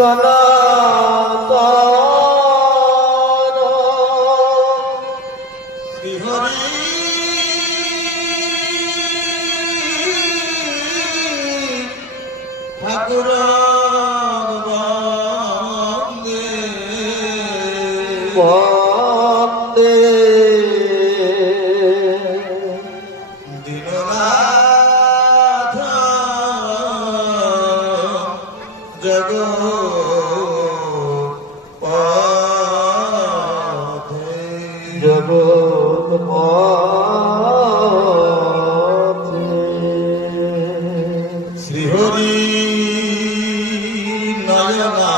সনাতন শ্রীহরি ঠাকুর বন্দে দীননাথ জগৎপথে জগৎপথে শ্রীহরি নয়না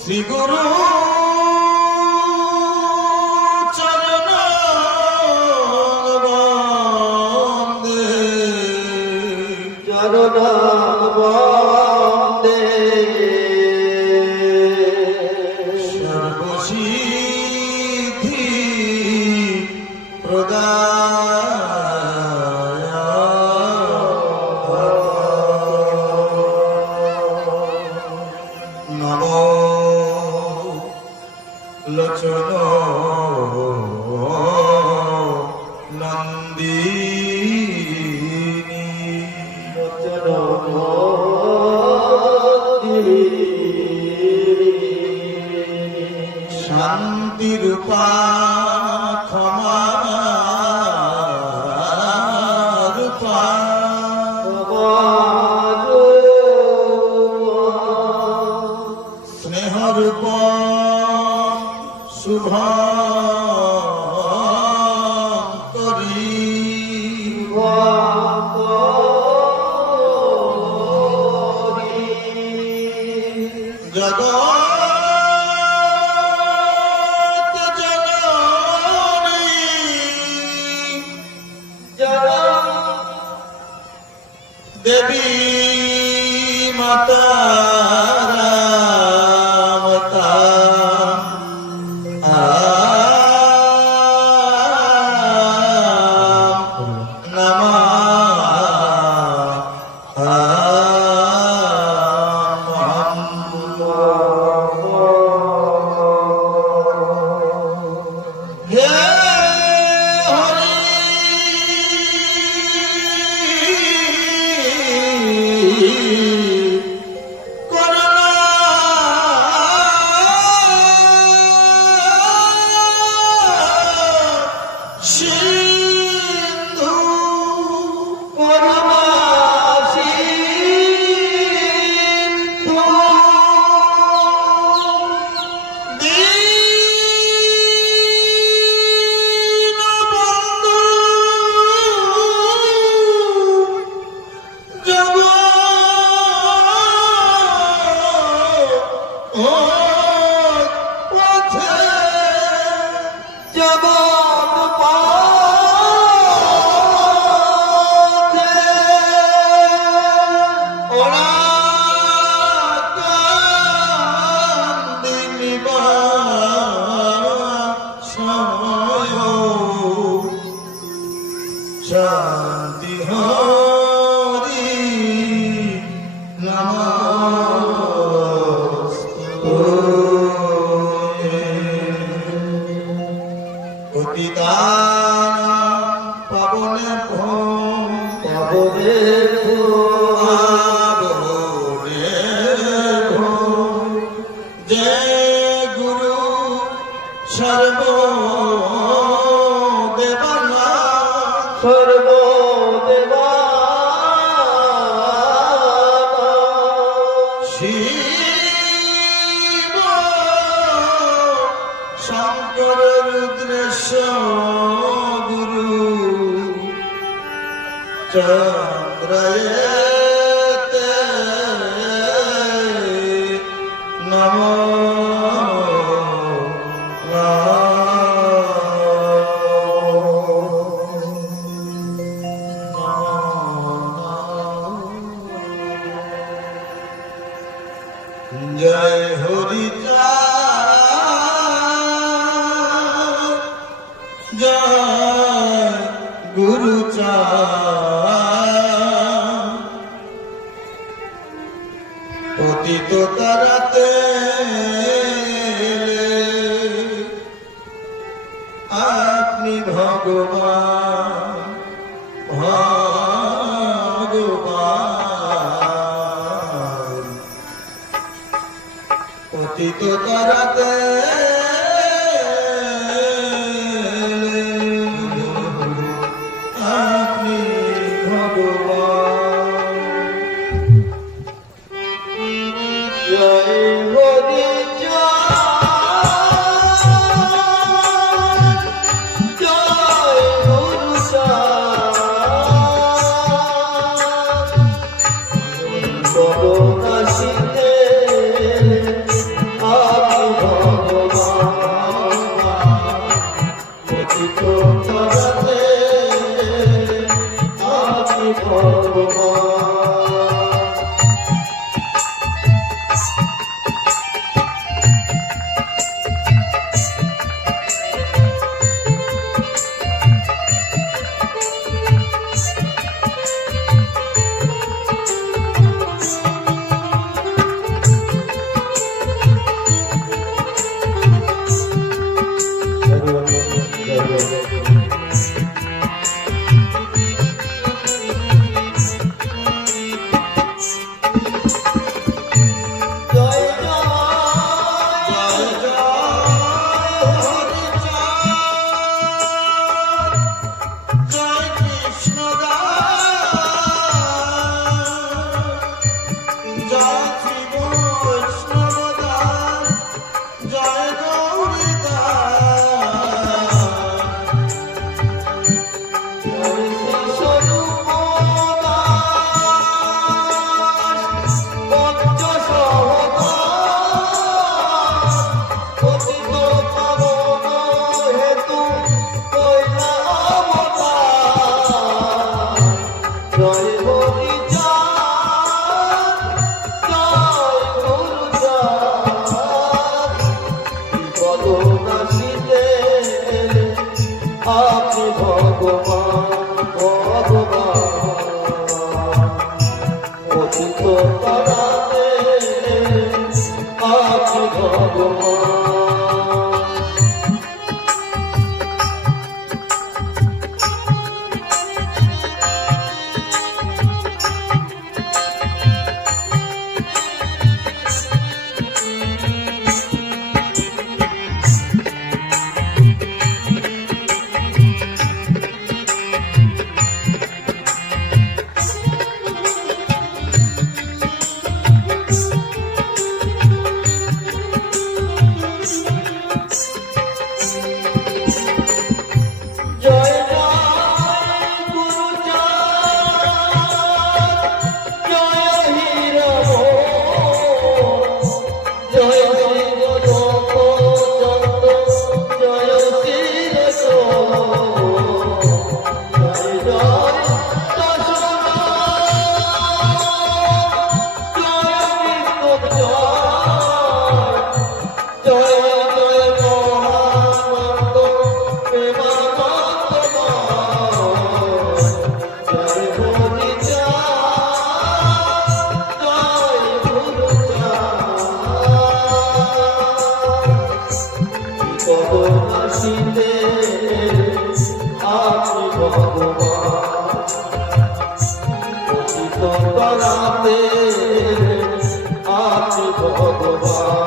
শ্রীগুরু চরণ বন্দে চরণ বন্দে সর্বসিদ্ধি প্রদায় নমো লোচন নন্দিনী শান্তি রূপা ক্ষমা রূপা স্নেহ রূপ শুভ করি জগৎ জননী দেবী মাতা রামতা সিন্ধু দীনবন্ধু শান্তি হরি নমস্তুতে পতিতানাং পাবনেভ্যো জয় গুরু সর্ব দেবানা সর্বদেবা শিব শঙ্কর রুদ্রেশ গুরু চন্দ্রয়েতে নমো জয় হরি জয় গুরু পতিত তারাতে আপনি ভগবান ভগবান পতিত তারাতে আপনি ভগবান জয় হরি জয় গুরু করুণাসিতে আপনি ভগবান পতিত তারাতে আপনি ভগবান আপনি ভগবান ভগবান পতিত তারাতে আপনি ভগবান আপনি ভগবান পতিত তারাতে আপনি ভগবান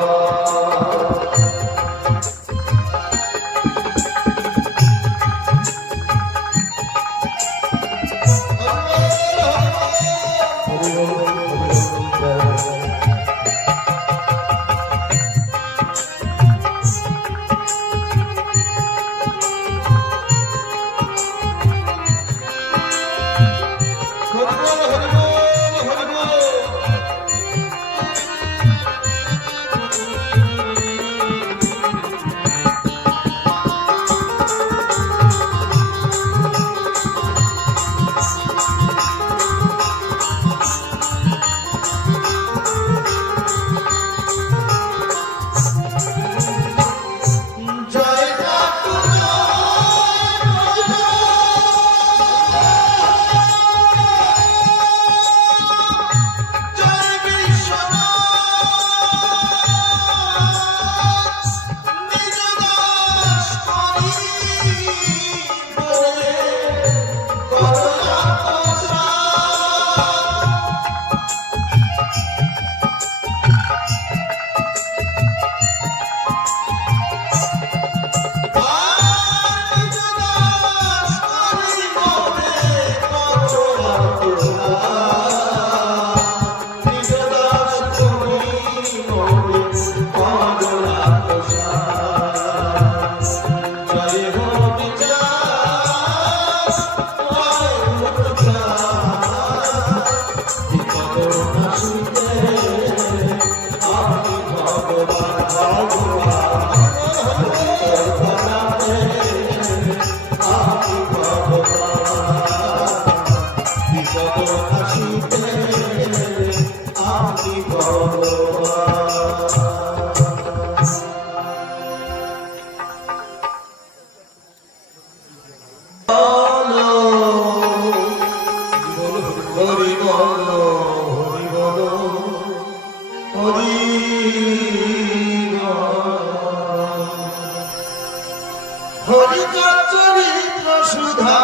হরিচরিত্র সুধা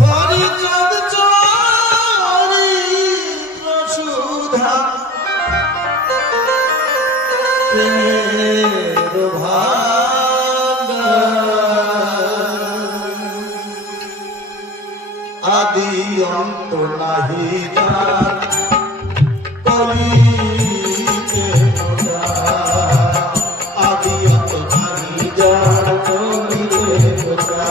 হরিচন্দ্র চরিত্র সুধা প্রেমের ভাণ্ডার আদি অন্ত নাহি যার কলিতে মোরা আদি অন্ত নাহি যার কলিতে মোরা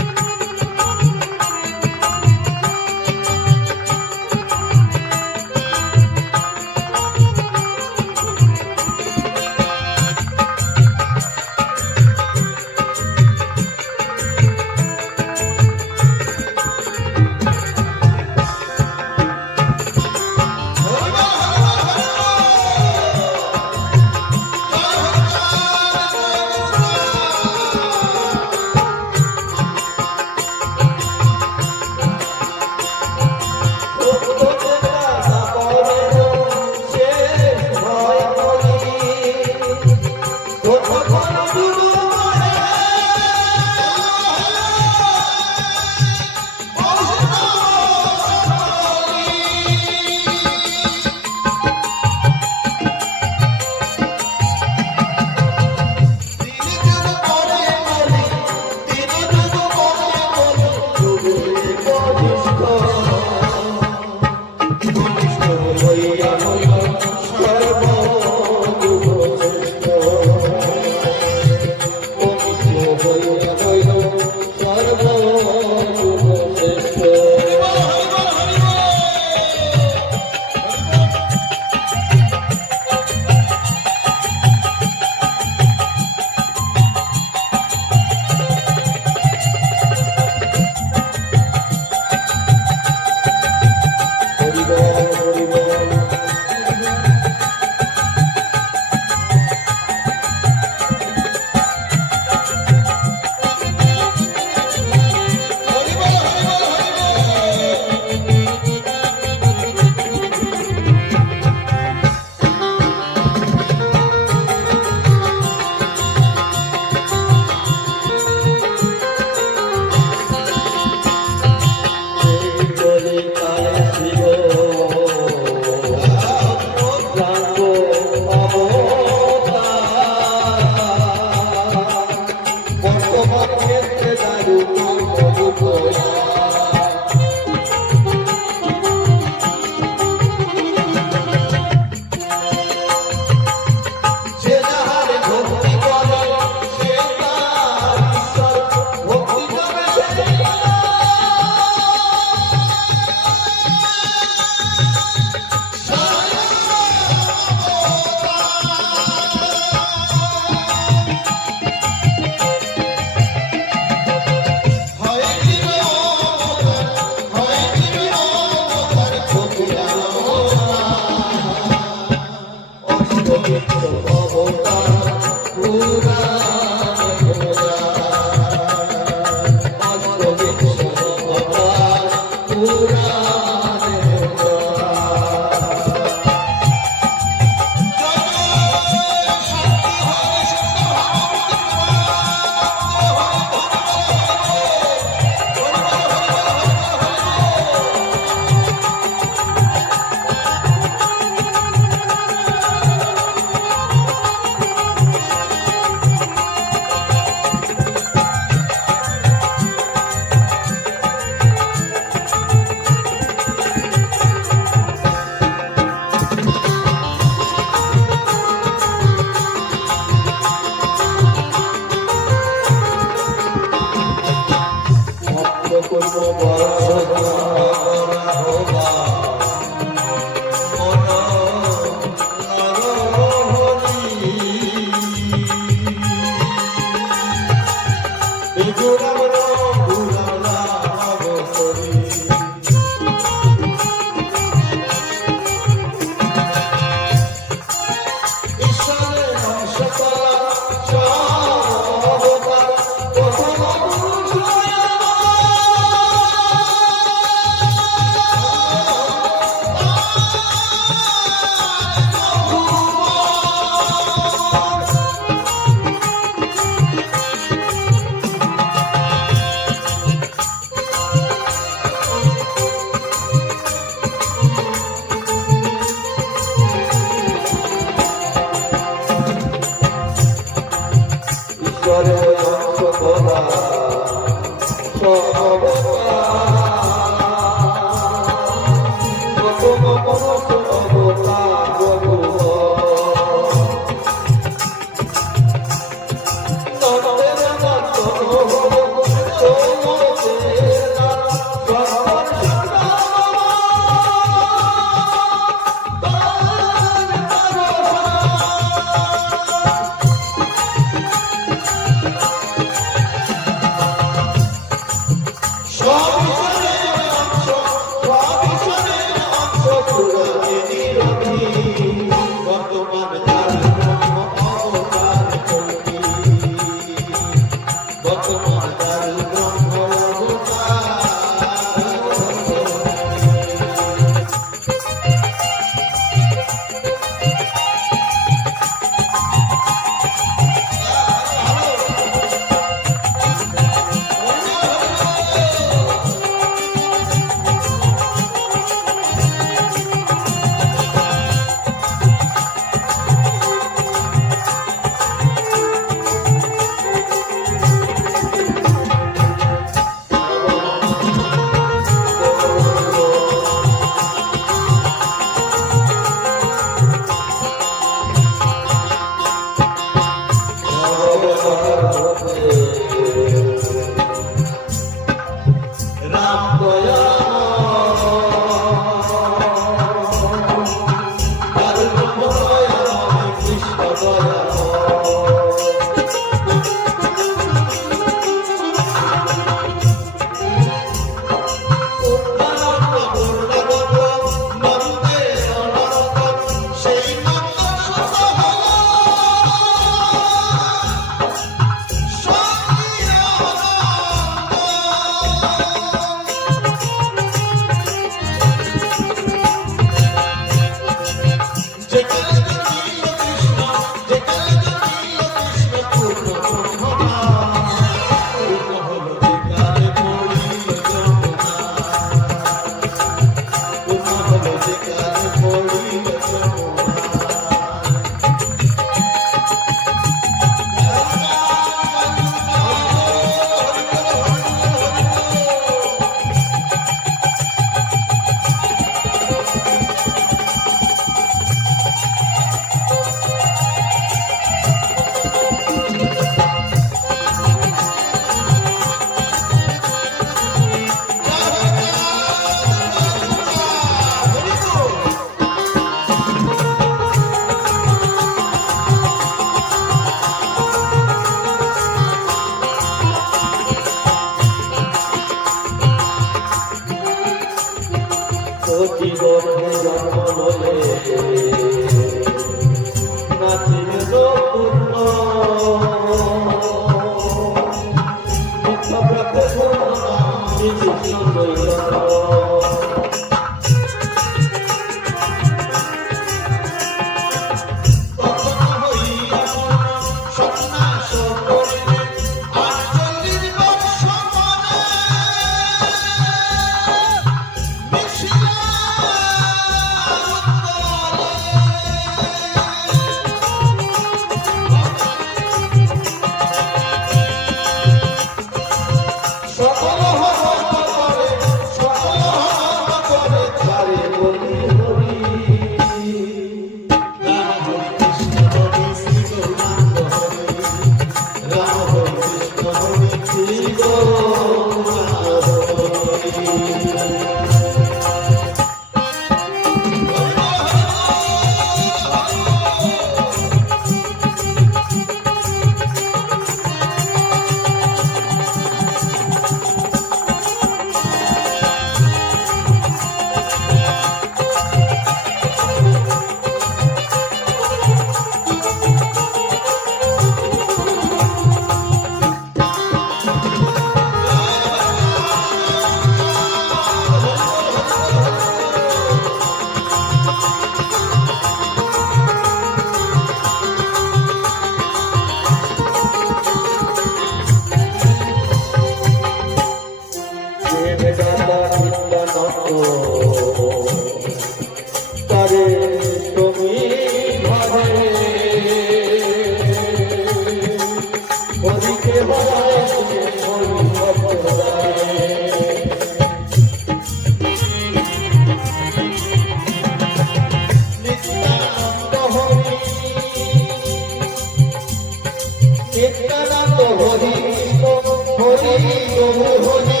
প্রভু হরি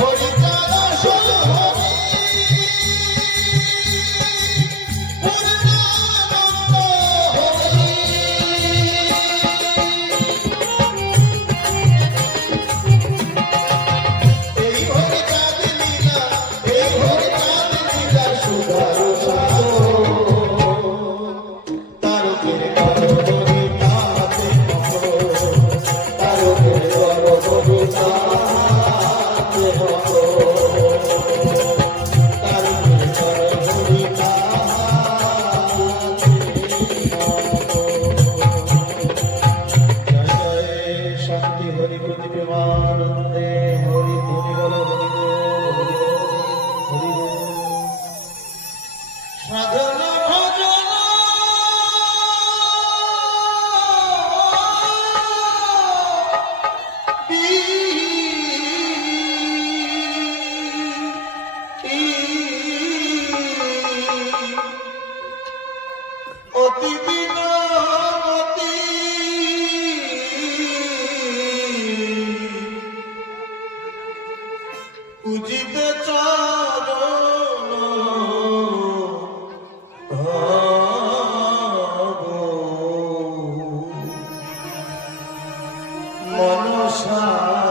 হরি তারা হরি পূর্ণানন্দ হরি। এই হরি চাঁদ লীলা, এই হরি চাঁদ লীলা সুধার সাগর। তারকের গর্ভবতী তাতে মকর, তারকের গর্ভবতী তাতে মকর, তারকের গর্ভবতী তাতে মকর। জয় জয় শান্তি হরি প্রতি প্রেমানন্দে হরি ধ্বনি বল হরি বল হরি বল হরি বল। সাধনা ভজন অতি দিনমতি পূজিতে চরণ ভাব মনসামতি।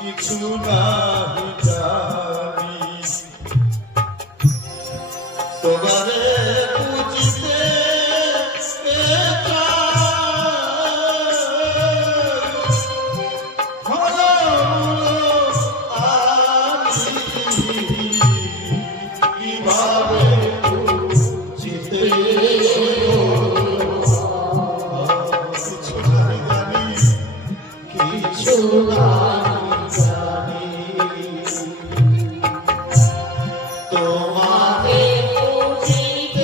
কিছু নাহি জানি তোমারে বুঝিতে কিভাবে বুঝিতে কিছু নাহি জানি কিছু নাহি জানি তোমারে বুঝিতে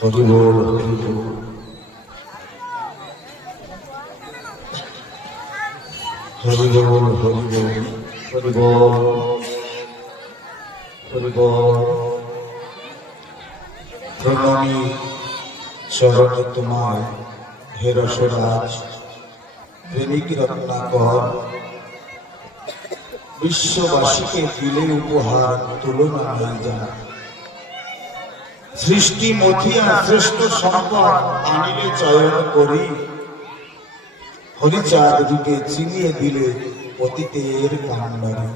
হরি বল হরি বল হরি বল হরি বল হরি বল হরি বল। প্রণামী চরণে তোমায় হে রসরাজ প্রেমিক রত্নাকর, বিশ্ববাসীকে দিলে উপহার তুলনা নাই যায়। সৃষ্টি মথিয়া শ্রেষ্ঠ সম্পদ আনিলে চয়ন করি, হরিচাঁদ রূপে চিনিয়ে দিলে পতিতের কান্ডারে।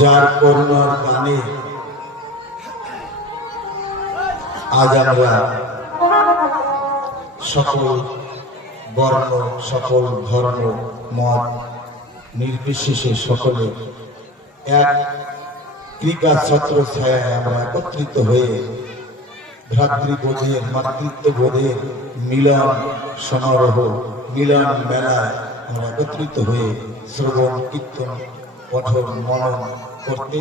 যার করুণার গানে আজ আমরা সকল বর্ণ সকল ধর্ম মত নির্বিশেষে সকলে এক ক্রিকা ছত্র ছায় আমরা একত্রিত হয়ে ভ্রাতৃবোধের মাতৃত্ববোধের মিলন সমারোহ মিলন মেলায় আমরা একত্রিত হয়ে শ্রবণ কীর্তন পঠন মনন করতে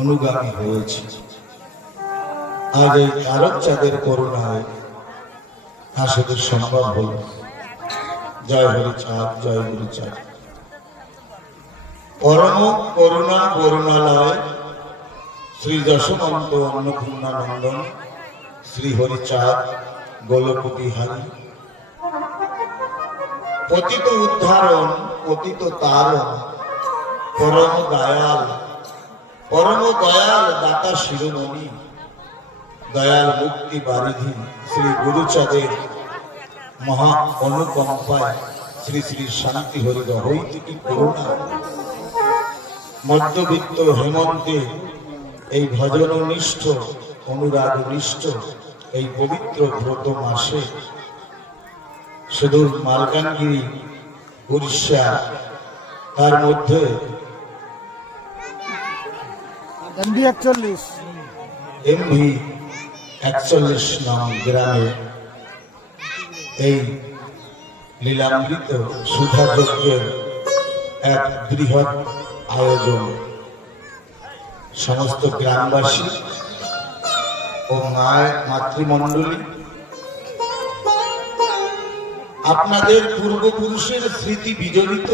অনুগামী হয়েছি। আজ এই আলোক চাঁদের করুণায় তা শুধু সম্ভব হল। জয় হরিচাঁদ, জয় হরিচাঁদ। পরম করুণা করুণালয় শ্রী যশবন্ত অন্নপূর্ণানন্দন শ্রী হরিচাঁদ গোলক বিহারী, পতিত উদ্ধারণ পতিত তারণ, পরম দয়াল দাতা শিরোমণি, দয়াল মুক্তি বারিধি শ্রী গুরুচাঁদের মহা অনুকম্পায় শ্রী শ্রী শান্তি হরির হৈতিকি করুণা মধ্যবিত্ত হেমন্তে এই ভজননিষ্ঠ অনুরাগনিষ্ঠ এই পবিত্র ব্রত মাসে সুদূর মালকানগিরি উড়িষ্যা, তার মধ্যে এমভি 41 নাম গ্রামে এই লীলামৃত সুধাযজ্ঞের এক বৃহৎ আয়োজন। সমস্ত গ্রামবাসী ও মাতৃমণ্ডলী আপনাদের পূর্বপুরুষের স্মৃতি বিজড়িত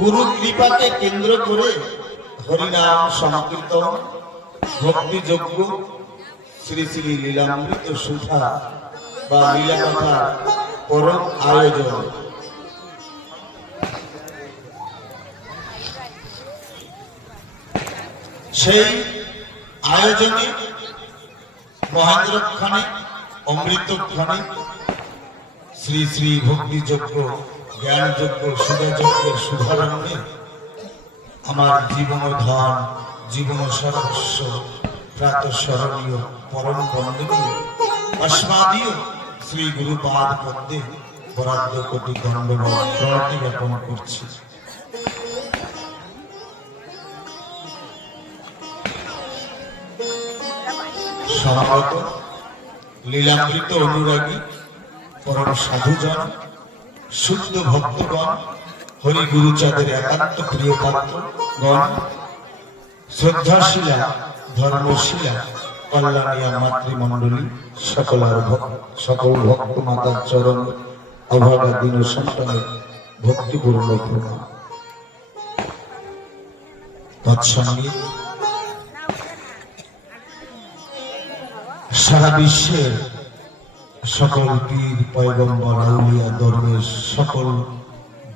গুরু কৃপাকে কেন্দ্র করে হরিনাম সংকীর্তন ভক্তিযজ্ঞ শ্রী শ্রী লীলামৃত সুধা বা লীলাকথা পরম আয়োজন। সেই আয়োজনে মহেন্দ্রক্ষণে অমৃতক্ষণে শ্রী শ্রী ভক্তিযজ্ঞ জ্ঞানযজ্ঞ সুধাযজ্ঞের শুভারম্ভে আমার জীবন ধন জীবন সর্বস্ব প্রাতঃস্মরণীয় পরম বন্দনীয় অস্মাদীয় শ্রী গুরুপাদ পদ্মে বরাদ্দ কোটি দণ্ডবত প্রণতি জ্ঞাপন করছি। সমাগত লীলামৃত অনুরাগী পরম সাধুজন শুদ্ধ ভক্তগণ হরি গুরুচাঁদের একান্ত প্রিয় পাত্রগণ শ্রদ্ধাশীলা ধর্মশীলা কল্যাণিয়া মাতৃমণ্ডলী সকল ভক্ত মাতার চরণ অভাগা দীন সন্তানের ভক্তিপূর্ণ প্রণাম। তৎসঙ্গে সারা বিশ্বের সকল পীর পয়গম্বর আউলিয়া দরবেশ সকল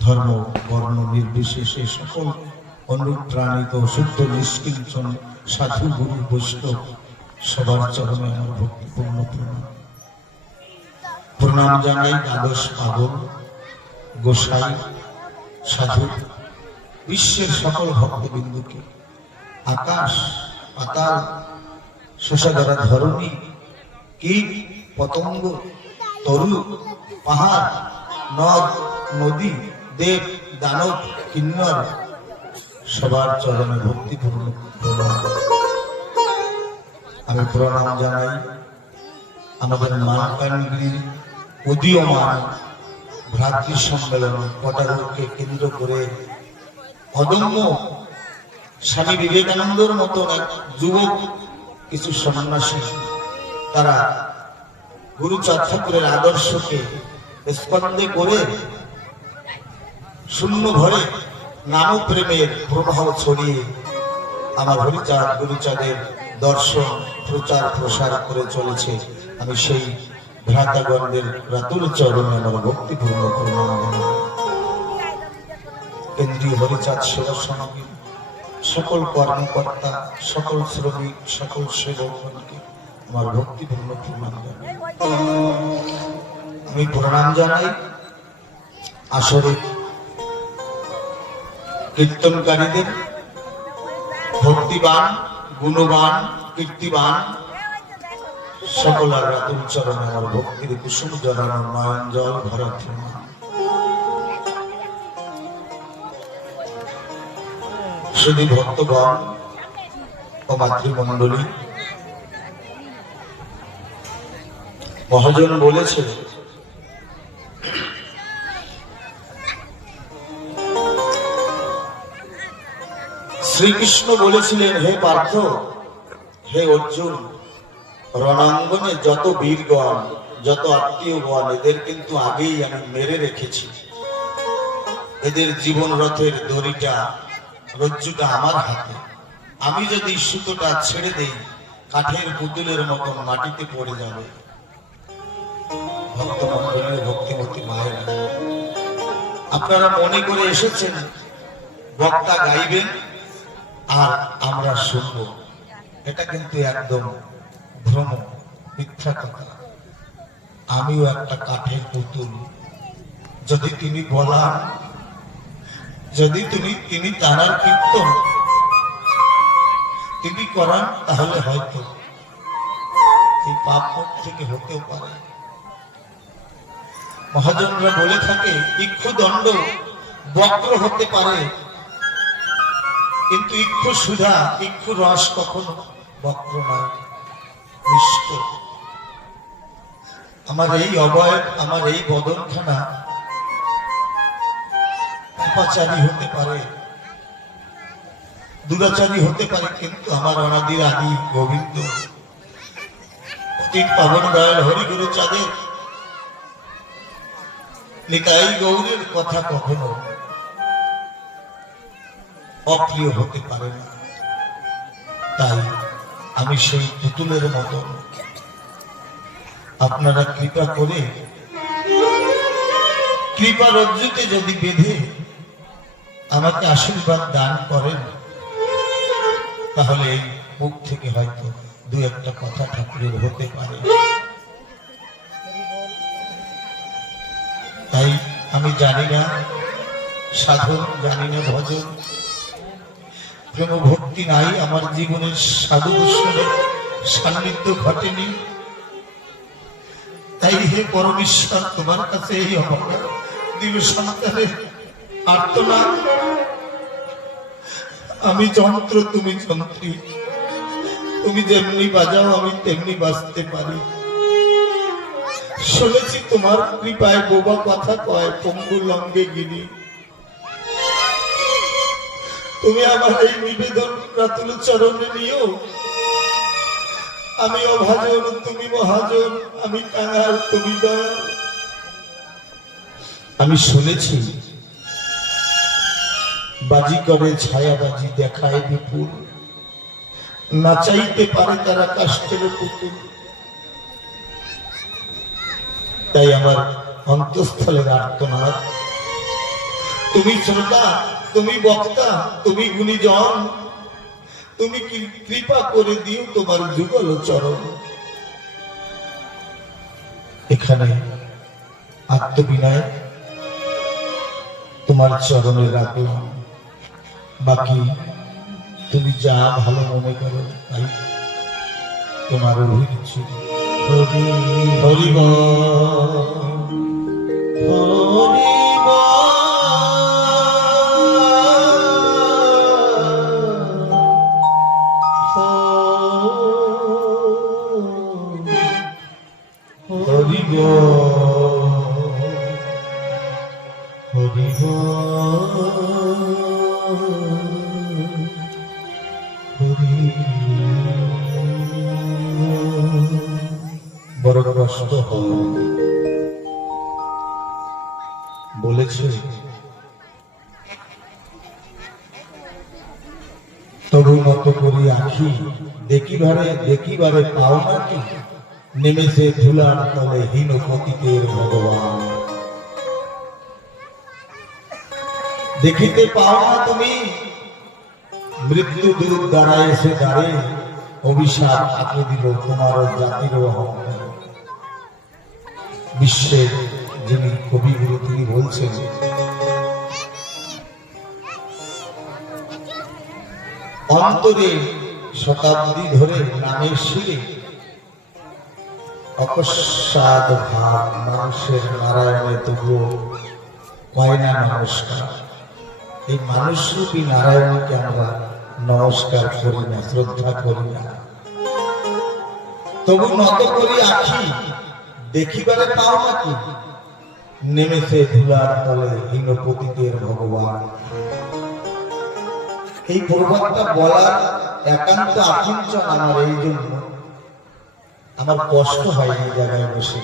ধর্ম বর্ণ নির্বিশেষে সকল অনুপ্রাণিত শুদ্ধ নিষ্কিঞ্চন সাধু গুরু বৈষ্ণব সবার চরণে আমার ভক্তিপূর্ণ প্রণাম। প্রণাম জানাই দ্বাদশ পাগল গোসাই সাধু বিশ্বের সকল ভক্তবিন্দুকে। আকাশ পাতাল শশাধারা ধরণী কীট পতঙ্গ তরু পাহাড় নদ নদী দেব দানব কিন্নর সবার চরণে ভক্তিপূর্ণ প্রণাম। আমি প্রণাম জানাই আমাদের মানকানগিরির উদীয়মান ভ্রাতৃ সম্মেলন পটারকে কেন্দ্র করে অদম্য স্বামী বিবেকানন্দর মতন এক যুবক কিছু সন্ন্যাসী তারা গুরুচাঁদ ঠাকুরের আদর্শকে স্পন্দে করে শূন্য ঘরে নাম প্রেমের প্রবাহ ছড়িয়ে আমার হরিচাঁদ গুরুচাঁদের দর্শন প্রচার প্রসার করে চলেছে। আমি সেই ভ্রাতাগণদের রাতুল চরণে আমার ভক্তিপূর্ণ প্রণাম জানাই। কেন্দ্রীয় হরিচাঁদ সেবা সমিতি সকল কর্মকর্তা সকল শ্রমিক সকল সেবকগণকে আমার ভক্তিপূর্ণ প্রণাম জানাই। আমি প্রণাম জানাই আসরে কীর্তনকারীদের ভক্তিবান গুণবান কীর্তিবান সকল রাতুল চরণে আমার ভক্তির কুসুম জড়ানো নয়ন জল ভরা প্রণাম। শুধু ভক্তগণ ও মাতৃমণ্ডলী মহাজন বলেছে শ্রীকৃষ্ণ বলেছিলেন, হে পার্থ হে অর্জুন, রণাঙ্গনে যত বীরগণ যত আত্মীয়গণ এদের কিন্তু আগেই আমি মেরে রেখেছি। এদের জীবন রথের দড়িটা রজ্জুটা আমার হাতে। আমি যদি সুতোটা ছেড়ে দেই কাঠের পুতুলের মতন মাটিতে পড়ে যাবে। ভক্তমণ্ডলীর ভক্তিমতী মায়েরা আপনারা মনে করে এসেছেন বক্তা গাইবেন আর আমরা শুনব, এটা কিন্তু একদম ভ্রম মিথ্যা কথা। আমিও একটা কাঠের পুতুল। যদি তিনি বলান, যদি তিনি তারার কীর্তন তিনি করান, তাহলে হয়তো এই পাপ থেকে হতেও পারে। মহাজনরা বলে থাকে ইক্ষুদণ্ড বক্র হতে পারে, কিন্তু ইক্ষু সুধা ইক্ষু রস কখনো বক্র নয়, মিষ্ট। আমার এই অবয়ব আমার এই বদনখানা পাপাচারী হতে পারে, দুরাচারী হতে পারে, কিন্তু আমার অনাদির আদি গোবিন্দ অতীত পাবন দয়াল হরি গুরুচাঁদের নিতাই গৌরের কথা কখনো অপ্রিয় হতে পারে না। তাই আমি সেই পুতুলের মতো আপনারা কৃপা করে কৃপা রজ্জুতে যদি বেঁধে আমাকে আশীর্বাদ দান করেন, তাহলে এই মুখ থেকে হয়তো দু একটা কথা ঠাকুরের হতে পারে। তাই আমি জানি না সাধন, জানি না ভজন, প্রেম ভক্তি নাই আমার জীবনের, সাধু বৈষ্ণবের সান্নিধ্য ঘটেনি। তাই হে পরমেশ্বর, তোমার কাছে এই অবজ্ঞা দিল সন্তানের আর্তনাদ। আমি যন্ত্র, তুমি যন্ত্রী, তুমি যেমনি বাজাও আমি তেমনি বাজতে পারি। শুনেছি তোমার কৃপায় বোবা কথা কয়, পঙ্গু লঙ্গে গিরি। তুমি আমার এই নিবেদন রাতুল চরণে নিও। আমি অভাজন, তুমি মহাজন, আমি কাঙাল, তুমি দয়াল। আমি শুনেছি বাজি করে ছায়াবাজি দেখায় বিপুল, নাচাইতে পারে তারা কাষ্টের পুতুল। তাই আমার অন্তঃস্থলের আর্তনাদ, তুমি শ্রোতা, তুমি বক্তা, তুমি গুণীজন, তুমি কি কৃপা করে দিও তোমার যুগল চরণ। এখানে আত্মবিনয় তোমার চরণে রাখলাম। বাকি তুমি যা ভালো মনে করো তাই তোমার অভিরুচি। হরি হরি বড় কষ্ট বলেছে, তবু মতো করি আখি, দেখিবারে পাও নাকি, নেমেছে ধুলার তলে হীন পতিতের ভগবান। দেখিতে পাও না তুমি, মৃত্যু দূর দ্বারা এসে দাঁড়ে, অভিশাপ আঁকে দিল তোমার জাতির অহংকার। বিশ্বের যিনি কবিগুরু তিনি বলছেন, অন্তরে শতাব্দী ধরে নামের শিরে অকস্মাৎ ভাব মানুষের নারায়ণে তবুও কয় না নমস্কার। এই মানুষরূপী নারায়ণকে আমরা নমস্কার করি না, শ্রদ্ধা করি না। তবু নত করি আখি, দেখিবারে পাও নাকি, নেমেছে ধুলার তলে হীন পতিতের ভগবান। এই প্রবাদটা বলার একান্ত আকিঞ্চন আমার, এই জন্য আমার কষ্ট হয় এই জায়গায় বসে।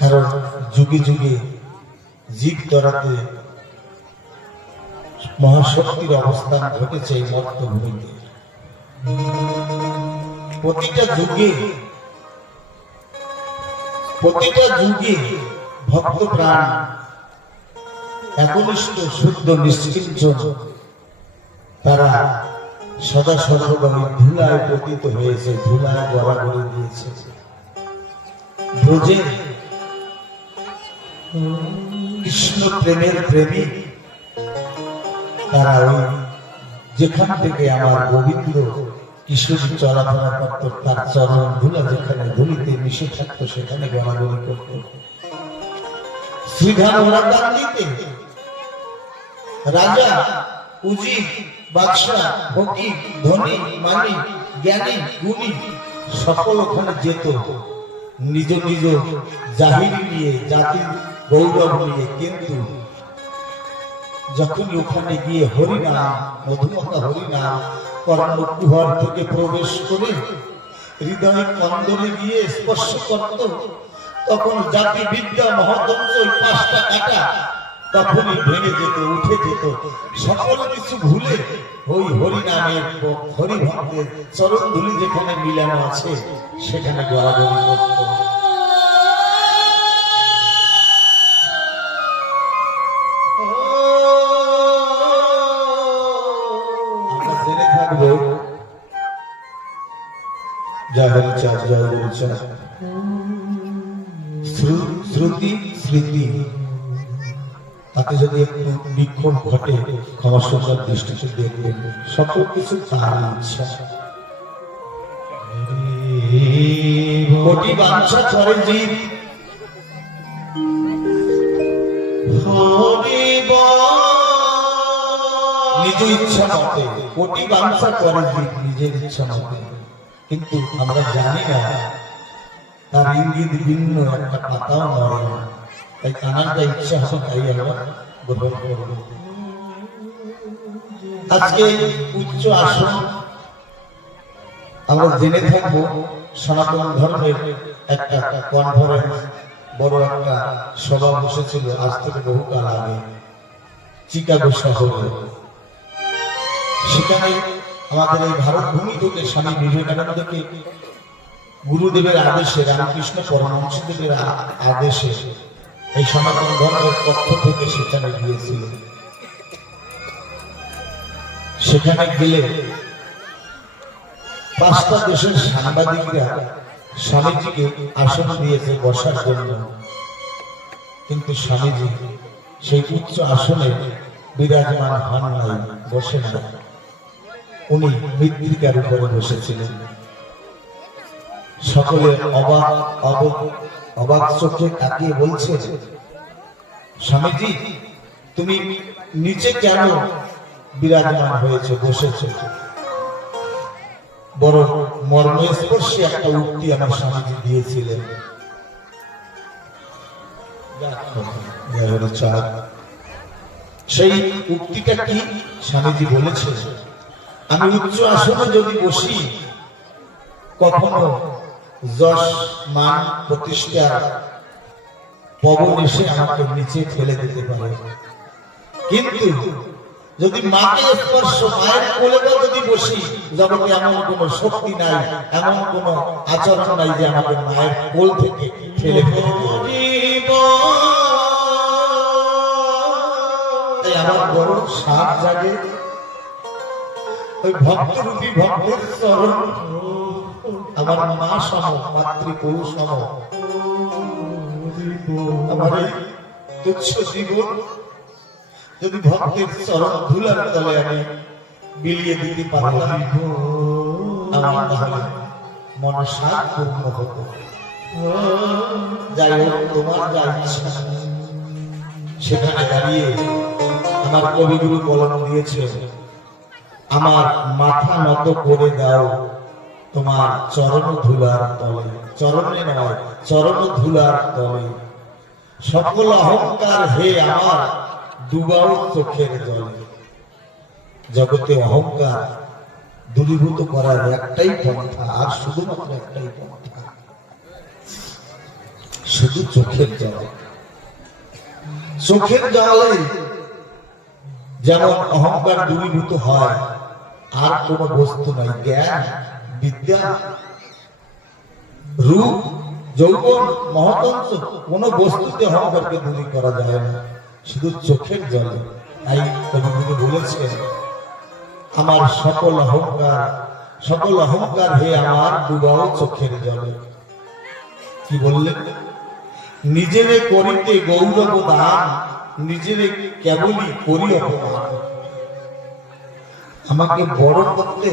কারণ যুগে যুগে জীব ধরাতে মহাশক্তির অবস্থান ঘটেছে এই মর্তভূমিতে। প্রতিটা যুগে ভক্ত প্রাণ একনিষ্ঠ শুদ্ধ নিশ্চিন্ত, তারা সদা সর্বদা ধুলায় পতিত হয়েছে, ধুলায় গড়াগড়ি দিয়েছে। ব্রজে কৃষ্ণ প্রেমের প্রেমী তারা ওই যেখান থেকে আমার গোবিন্দ কিশোরী চলাফেরা করত, তার চরণ ধুলা যেখানে ধুলিতে মিশে থাকতো সেখানে গড়াগড়ি করত। শ্রীধাম রাজধানীতে রাজা, উজির, বাদশাহ, ফকির, ধনী, মানি, জ্ঞানী, গুণী সকল ওখানে যেত নিজ নিজ জাহিরি নিয়ে, জাতির গৌরব নিয়ে। কিন্তু যখন ওখানে গিয়ে হরিনাম, মধুমতা হরিনাম কর্ণকুহর থেকে প্রবেশ করে হৃদয় কন্দরে গিয়ে স্পর্শ করত, তখন জাতি বিদ্যা মহদংস ওই 5টা কাটা তখনই ভেঙে যেত, উঠে যেত। সকল কিছু ভুলে ওই হরিনামের হরিভক্তের চরণ ধুলি যেখানে মিলানো আছে সেখানে গড়াগড়ি করত। আমরা জেনে থাকবো জয় হরিচাঁদ, জয় হরিচাঁদ। শ্রুতি স্মৃতি তাতে যদি একটু বিক্ষোভ ঘটে ক্ষমাসুন্দর দৃষ্টিতে দেখবেন, সকল কিছু তার ইচ্ছা। কোটি বাঞ্ছা করে জীব নিজ ইচ্ছা মতে, কোটি বাঞ্ছা করে জীব নিজের ইচ্ছা মতে, কিন্তু আমরা জানি না তার ইঙ্গিত ভিন্ন একটা পাতাও নড়ে না। তাই তার যা ইচ্ছা হবে তাই আমরা গ্রহণ করব। আজকে উচ্চ আসন আমরা জেনে থাকবো সনাতন ধর্মের একটা কনফারেন্স, বড় একটা সভা বসেছিল আজ থেকে বহুকাল আগে চিকাগো শহরে। সেখানে আমাদের এই ভারত ভূমি থেকে স্বামী বিবেকানন্দকে গুরুদেবের আদেশে, রামকৃষ্ণ পরমহংসদেবের আদেশে এই সনাতন ধর্মের পক্ষ থেকে সেখানে গিয়েছিল। সেখানে গেলে 5টা দেশের সাংবাদিকরা স্বামীজিকে আসন দিয়েছে বসার জন্য, কিন্তু স্বামীজি সেই উচ্চ আসনে বিরাজমান হন নাই, বসেন না। উনি মৃত্তিকার উপরে বসেছিলেন। সকলে অবাক চোখে তাকিয়ে বলছে, স্বামীজি তুমি নিচে কেন বিরাজমান হয়েছে, বসেছে? বড় মর্মস্পর্শী একটা উক্তি আমার স্বামীজি দিয়েছিলেন। সেই উক্তিটা কি? স্বামীজি বলেছে, আমি উচ্চ আসনে যদি বসি কখনো যশ মান প্রতিষ্ঠা পবন এসে আমাকে নিচে ফেলে দিতে পারে, কিন্তু যদি মাকে স্পর্শ, মায়ের কোলে যদি বসি, জগতে এমন কোন শক্তি নাই, এমন কোন আচরণ নাই যে আমাকে মায়ের কোল থেকে ফেলে ফেলে আমার বড় সাপ জাগে ওই ভক্তরূপী ভক্তের চরণ, আমার মা সম, মাতৃপুরু সম, আমার এই তুচ্ছ জীবন যদি ভক্তের চরণ ধুলার তলে আমি বিলিয়ে দিতে পারলাম, আমার তাহলে মনসার পূর্ণ হতো। যাই হোক, তোমার যা ইচ্ছা। সেখানে দাঁড়িয়ে আমার কবিগুরু বলন দিয়েছে, আমার মাথা নত করে দাও তোমার চরণ ধুলার তলে, চরণে নয় চরণ ধুলার তলে, সকল অহংকার হে আমার ডুবাও চোখের জলে। জগতে অহংকার দূরীভূত করার একটাই পন্থা, আর শুধুমাত্র একটাই পন্থা, শুধু চোখের জল। চোখের জলে যেমন অহংকার দূরীভূত হয়, আর কোন বস্তু নাই। জ্ঞান, বিদ্যা, রূপ, যৌবন, মহতংস কোন বস্তুতে অহংকারকে দূরী করা যায় না, শুধু চোখের জলে। তাই কবিগুরু বলেছেন, আমার সকল অহংকার হে আমার ডুবাও চোখের জলে। কি বললেন? নিজেরে করিতে গৌরব দান, নিজেরে কেবলই করি অপমান। আমাকে বড় করতে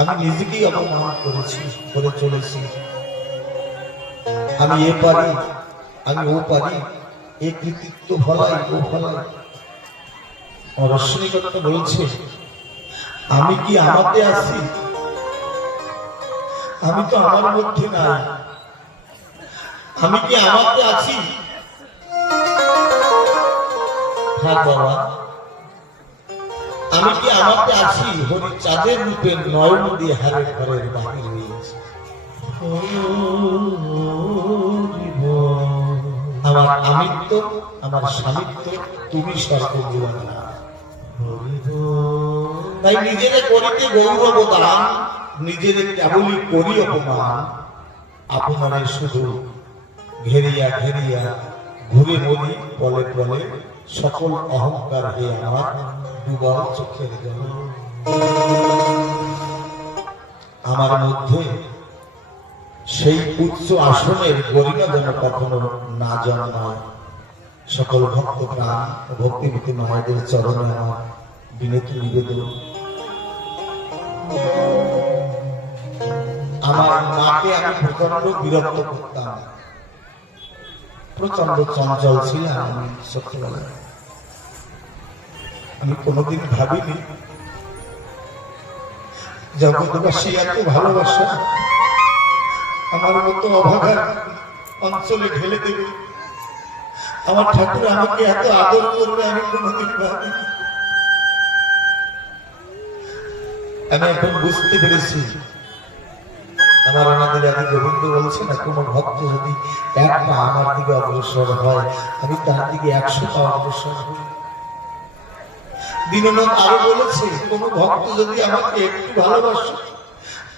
আমি নিজেকেই অপমান করে চলেছি। আমি এ পারি, আমি ও পারি, এ কৃতিত্ব ভলাই, ও ভলাই। রশ্মিকর্তা বলছে, আমি কি আমাতে আছি? আমি তো আমার মধ্যে নাই। আমি কি আমাতে আছি? হ্যাঁ বাবা, আমি কি আমাতে আছি? হরি চাঁদের রূপে নয়ন দিয়ে হারের ঘরের বাহির হয়েছে। স্বামিত্ব, আমার স্বামিত্ব তুমি সর্বজীবন। তাই নিজেরে করিতে গৌরব দান, নিজেরে কেবলই করি অপমান, আপনারে শুধু ঘেরিয়া ঘেরিয়া ঘুরে মরি পলে পলে, সকল অহংকার হে আমার ডুবাও চোখের জল। আমার মধ্যে সেই উচ্চ আসনের গরিমা যেন কখনো না জন্মায়। সকল ভক্ত প্রাণ ভক্তিমতী মায়েদের চরণে আমার বিনীত নিবেদন। আমার মাকে আমি প্রচন্ড বিরক্ত করতাম, প্রচন্ড চঞ্চল ছিলাম আমি ছোটবেলায়। আমি কোনোদিন ভাবিনি জগৎবাসী এত ভালোবাসা আমার মতো অভাগা অঞ্চলে ঢেলে দেবে, আমার ঠাকুর আমাকে এত আদর করবে আমি কোনোদিন ভাবিনি। আমি এখন বুঝতে পেরেছি, আমার আমাদের আদি গোবিন্দ বলছে না, কোন ভক্ত যদি এক পা আমার দিকে অগ্রসর হয় আমি তার দিকে 100 পা অগ্রসর হই। দীননাথ আরো বলেছে, কোন ভক্ত যদি আমাকে একটু ভালোবাসে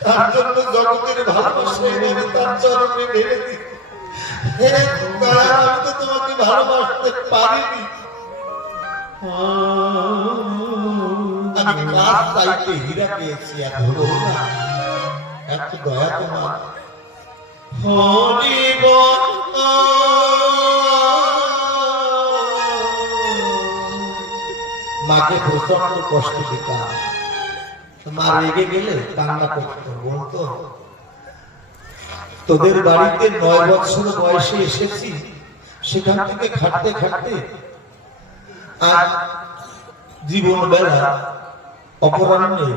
তার জন্য জগতের ভালোবাসা এনে তার চরণে ঢেলে দিই। আমি তো তোমাকে ভালোবাসতে পারিনি, আমি কাজ চাইতে হীরা পেয়েছি, এত হলো না, এত দয়া তোমার। মাকে প্রচন্ড কষ্ট দিতাম, মা রেগে গেলে কান্না করতো, বলতো তোদের বাড়িতে 9 বছর বয়সে এসেছি, সেখান থেকে খাটতে খাটতে আর জীবন বেলা অপরাহ্নে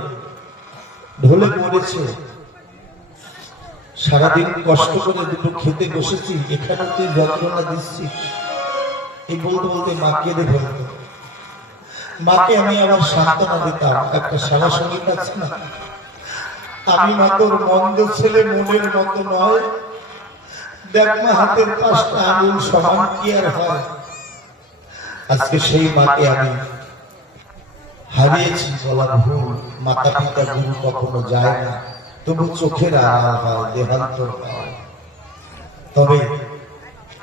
ঢলে পড়েছে, সারাদিন কষ্ট করে দুটো খেতে বসেছি, এখানে তুই যন্ত্রণা দিচ্ছিস। এই বলতে বলতে মা কেঁদে ফেলত। মাকে আমি আবার সান্ত্বনা দিতাম, একটা সারা সঙ্গীত আছে না, আমি মা তোর মন্দ ছেলে মনের মতো নয়, দেখ মা হাতের 5টা আঙুল সমান কি আর হয়। আজকে সেই মাকে আমি হারিয়েছি বলা ভুল, মাতা পিতা গুরু কখনো যায় না, তবু চোখের আড়াল হয়, দেহান্তর হয়। তবে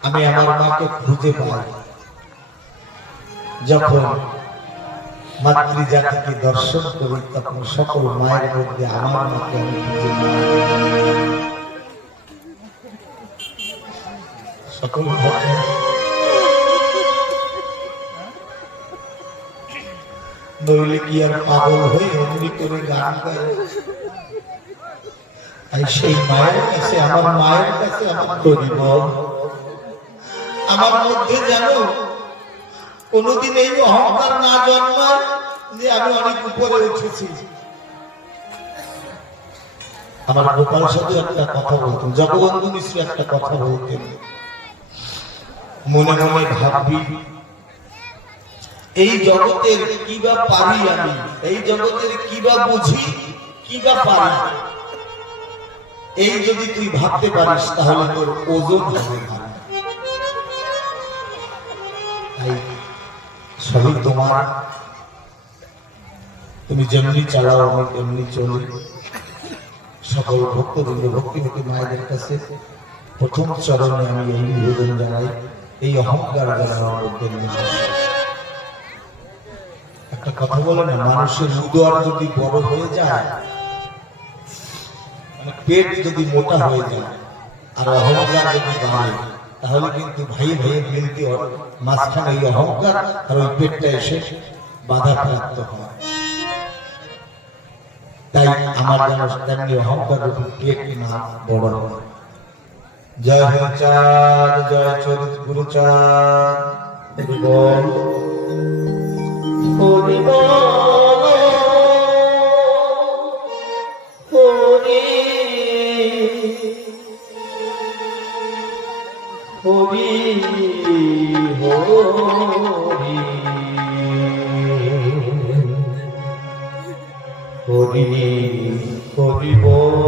আমি আমার মাকে খুঁজে পাই যখন মাতৃজাতিকে দর্শন করি, তখন সকল মায়ের মধ্যে আমার মাকে আমি খুঁজে পাই। সকল নইলে কি আর পাগল হয়ে অমনি করে গান গায়। সেই মায়ের কাছে, আমার মায়ের কাছে আমার গরিব, আমার মধ্যে যেন কোনদিন এই অহংকার না জন্মায় যে আমি অনেক উপরে উঠেছি। আমার গোপাল সাধু একটা কথা বলতেন, জগবন্ধু মিশ্র একটা কথা বলতেন, মনে মনে ভাববি এই জগতের কি বা পারি আমি, এই জগতের কি বা বুঝি, কি বা পারি, এই যদি তুই ভাবতে পারিস তাহলে তোর ওজন হবে ভালো। সবই তোমার, তুমি যেমনি চালাও আমি তেমনি চলি। সকল ভক্তবৃন্দ ভক্তিমতী মায়েদের কাছে প্রথম চরণে আমি এই নিবেদন জানাই, এই অহংকার যেন আমার মধ্যে নিয়ে আসে। একটা কথা বলে না, মানুষের উদর যদি বড় হয়ে যায়, পেট যদি মোটা হয়ে যায় আর অহংকার যদি বাড়ে, তাহলে কিন্তু ভাই ভাইয়ের মিলতে মাঝখানে এই অহংকার আর ওই পেটটা এসে বাধা প্রাপ্ত হয়। তাই আমার যেন তেমনি অহংকার পেট না বড় হয়। জয় হরিচাঁদ, জয় চরিত গুরুচাঁদ, হরি হরি হরি বল,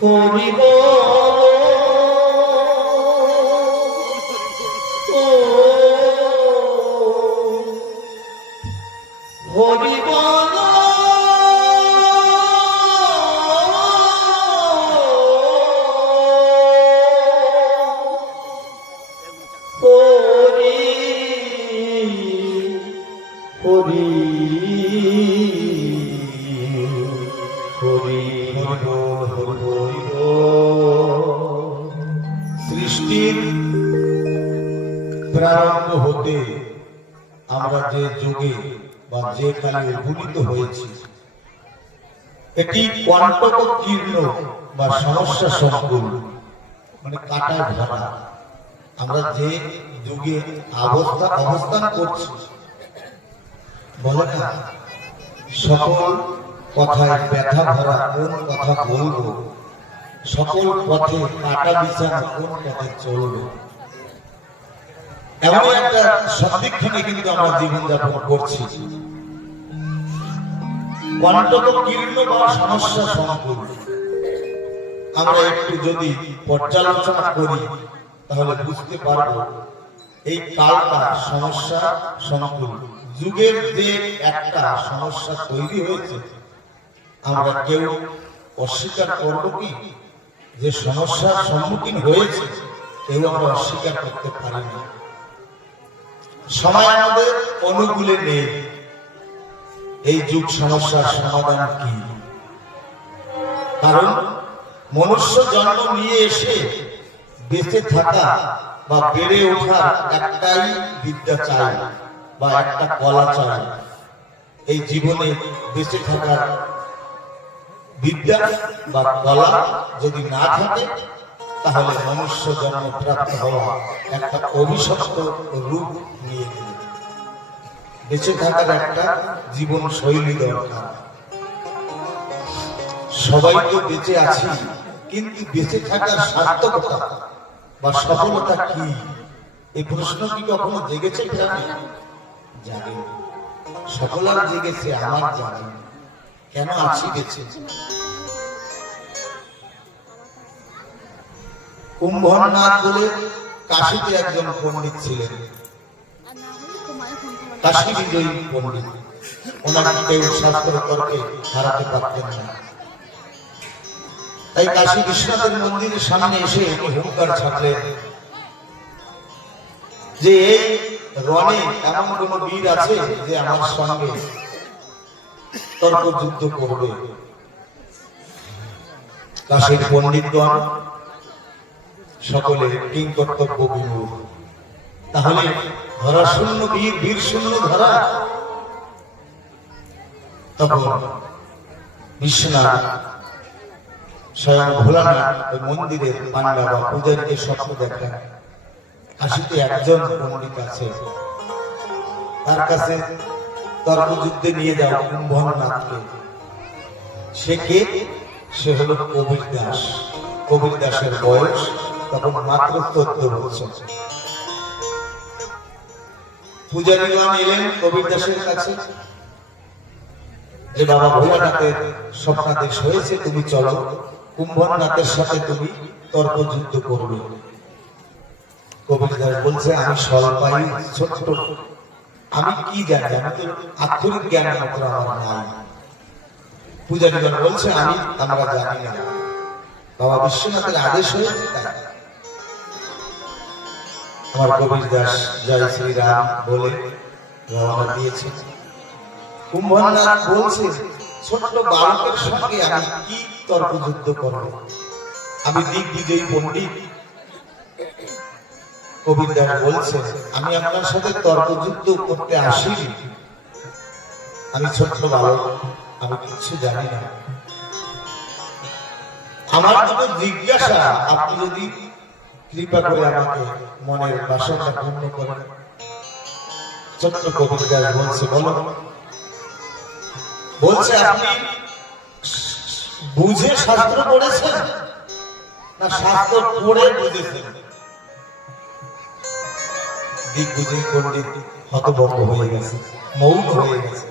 হরি বল। প্রারম্ভ হতে আমরা যে যুগে বা যে কালে উপনীত হয়েছি, এটি কণ্টক কীর্ণ বা সমস্যা সংকুল, মানে কাটা ভরা। আমরা যে যুগে অবস্থান করছি, বলে না সকল কথায় ব্যথা ভরা, কোন কথা বলবো, সকল পথে কাটা বিছানা, কোন পথে চলবে, এমন একটা সন্দিক্ষণে কিন্তু আমরা জীবনযাপন করছি। কণ্টক কীর্ণ বা সমস্যা সংকুল, আমরা একটু যদি পর্যালোচনা করি তাহলে বুঝতে পারবো এই কালটা সমস্যা সংকুল। যুগের যে একটা সমস্যা তৈরি হয়েছে, আমরা কেউ অস্বীকার করবো কি যে সমস্যার সম্মুখীন হয়েছে? কেউ আমরা অস্বীকার করতে পারি না। সময় আমাদের অনুকূলে নেই। এই যুগ সমস্যার সমাধান কি? কারণ মনুষ্য জন্ম নিয়ে এসে বেঁচে থাকা বা বেড়ে ওঠার একটাই বিদ্যা চাই বা একটা কলা চাই। এই জীবনে বেঁচে থাকার বিদ্যা বা কলা যদি না থাকে, তাহলে মনুষ্য জন্ম প্রাপ্ত হওয়া একটা অভিশপ্ত রূপ নিয়ে নেবে। বেঁচে থাকার একটা জীবন শৈলী দরকার। সবাই তো বেঁচে আছি, কিন্তু বেঁচে থাকার সার্থকতা বা সফলতা কি? এই প্রশ্ন কি কখনো জেগেছে? জানি সকলার জেগেছে, আমার জানি কেন আছি বেঁচে। কুম্ভনাথ বলে কাশীতে একজন পণ্ডিত ছিলেন, কাশী বিজয়ী পণ্ডিত। ওনাকে কেউ শাস্ত্র তর্কে হারাতে পারতেন না। তাই কাশী বিশ্বনাথের মন্দিরের সামনে এসে হুঙ্কার ছাড়লেন যে এই রণে এমন কোন বীর আছে যে আমার সঙ্গে তর্ক যুদ্ধ করবে। কাশীর পণ্ডিতগণ সকলে কিং কর্তব্য বিমূঢ়। তাহলে ধরা শূন্য বীর, বীর শূন্য ধরা। তখন বিশ্বনাথ স্বয়ং ভোলানাথ ওই মন্দিরের পান্ডা বা পূজারীকে স্বপ্ন দেখেন, কাশীতে একজন পণ্ডিত আছে, তার কাছে তর্কযুদ্ধে নিয়ে যাও কুম্ভনাথকে। সে কে? সে হলো কবির দাস। কবির দাসের বয়স তখন মাত্র 14 বছর। পূজারীগণ এলেন কবির দাসের কাছে যে বাবা ভোলানাথের স্বপ্নাদেশ হয়েছে, তুমি চলো, কুম্ভনাথের সাথে তুমি তর্ক যুদ্ধ করবে। কবির দাস বলছে, আমি স্বল্পাই ছোট্ট, আমি কি জানি, আমি তো আক্ষরিক জ্ঞান মাত্র আমার নাই। পূজারীগণ বলছে, আমরা জানি না, বাবা বিশ্বনাথের আদেশ হয়েছে তাই। আমার কবির দাস জয় শ্রীরাম বলে রওনা দিয়েছে। কুম্ভনাথ বলছে, ছোট্ট বালকের সঙ্গে আমি কি তর্ক যুদ্ধ করব? আমি দিগ্বিজয়ী পণ্ডিত। কবির দাস বলছে, আমি আপনার সাথে তর্ক যুদ্ধ করতে আসিনি, আমি ছোট্ট বালক, আমি কিছু জানি না। আমার যদি জিজ্ঞাসা, আপনি যদি কৃপা করে আমাকে মনের বাসনা পূর্ণ করেন। ছোট্ট কবির দাস বলছে, বলো। বলছে, আপনি বুঝে শাস্ত্র পড়েছেন না শাস্ত্র পড়ে বুঝেছেন? দিগ্বিজয়ী পণ্ডিত হতভম্ব হয়ে গেছে, মৌন হয়ে গেছে।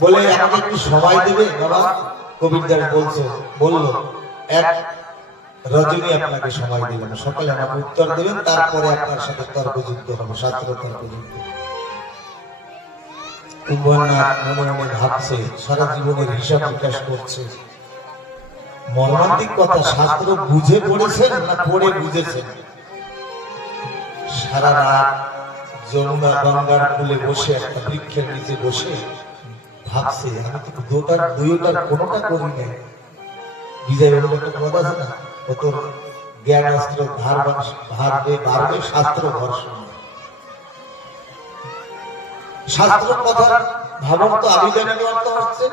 বলে, আমাকে একটু সময় দেবে বাবা? কবির দাস বলল, এক রজনী আপনাকে সময় দিলাম, সকালে আমাকে উত্তর দেবেন, তারপরে আপনার সাথে তর্কযুদ্ধ হবে, শাস্ত্র তর্কযুদ্ধ। কুম্ভনাথ মনে মনে ভাবছে, সারা জীবনের হিসাব বিকাশ করছে। মর্মান্তিক কথা, শাস্ত্র বুঝে পড়েছেন না পড়ে বুঝেছেন? সারা রাত যমুনা গঙ্গার কূলে বসে, একটা বৃক্ষের নিচে বসে ভাবছে, আমি তো দুইটার কোনোটা করি না। বিজয় একটা পদ আছে না, ও তোর জ্ঞানাস্ত্র বাড়বে শাস্ত্র ধর্ষণ। শাস্ত্র কথার ভাবার্থ আবিধানিক অর্থ হচ্ছে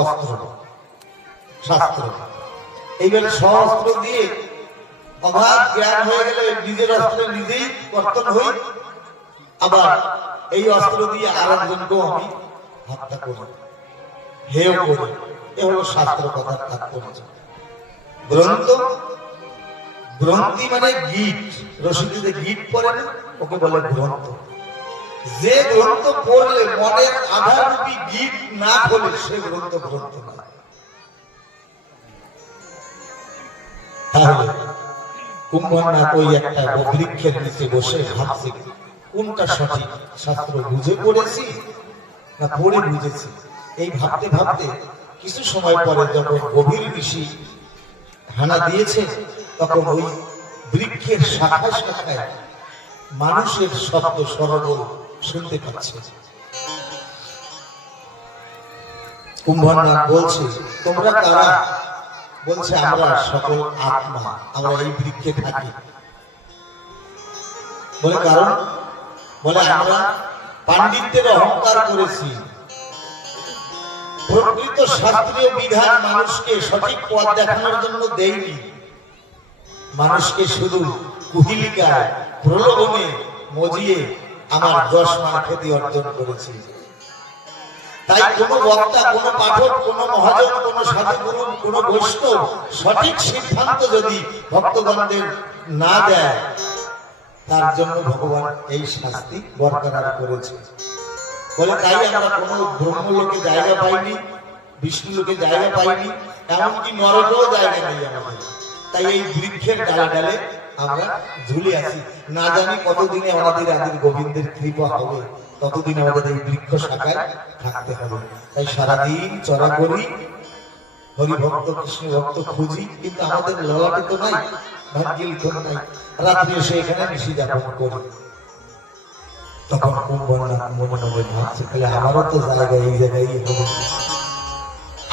অস্ত্র শাস্ত্র। এইবার অস্ত্র দিয়ে অগাধ জ্ঞান হয়ে গেলে নিজের অস্ত্রে নিজেই কর্তন হই, আবার এই অস্ত্র দিয়ে আরেকজনকেও আমি হত্যা করি, হেয় করি। এ হলো শাস্ত্র কথার তাৎপর্য। গ্রন্থ, গ্রন্থি মানে গীত, রশিদিতে গীত পড়ে না, ওকে বলে গ্রন্থ। যে গ্রন্থ পড়লে মনের আধাররূপী গীত না বলে সে গ্রন্থ গ্রন্থ না। তাহলে কুম্ভনাথ ওই একটা বৃক্ষের নিচে বসে ভাবছে কোনটা সঠিক, শাস্ত্র বুঝে পড়েছি না পড়ে বুঝেছি। এই ভাবতে ভাবতে কিছু সময় পরে যখন গভীর ঋষি হানা দিয়েছে, তখন ওই বৃক্ষের শাখায় শাখায় মানুষের শব্দ সরবল শুনতে পাচ্ছে। কুম্ভনাথ বলছে, তোমরা কারা? বলছে, আমরা সকল আত্মা, আমরা এই বৃক্ষে থাকি। বলে কারণ? বলে আমরা পাণ্ডিত্যের অহংকার করেছি, প্রকৃত শাস্ত্রীয় বিধান মানুষকে সঠিক পথ দেখানোর জন্য দেয়নি, মানুষকে শুধু কুহিলিকায় প্রলোভনে মজিয়ে আমার 10 মান খ্যাতি অর্জন করেছি। তাই কোন বক্তা, কোন পাঠক, কোন মহাজন, কোন সাধুগুরু, কোন বৈষ্ণব সঠিক সিদ্ধান্ত যদি ভক্তগণদের না দেয়, তার জন্য ভগবান এই শাস্তি বরকরার করেছে। বলে তাই আমরা কোন ব্রহ্মলোকে জায়গা পাইনি, বিষ্ণু লোকে জায়গা পাইনি, এমনকি নরকেও জায়গা নেই আমাদের। তাই এই বৃক্ষের ডালে ডালে আমরা ঝুলে আছি। না জানি কতদিনে আমাদের আদির গোবিন্দের কৃপা হবে, ততদিন আমাদের এই বৃক্ষ শাখায় থাকতে হবে। তাই সারাদিন চড়া করি, হরিভক্ত কৃষ্ণ ভক্ত খুঁজি, কিন্তু আমাদের ললাটে তো নাই, ভাগ্যে লিখন নাই। রাত্রি এসে এখানে নিশি যাপন করি। তখন কুম্ভনাথ মনে মনে ভাবছে, তাহলে আমারও তো জায়গা এই জায়গায় হবে।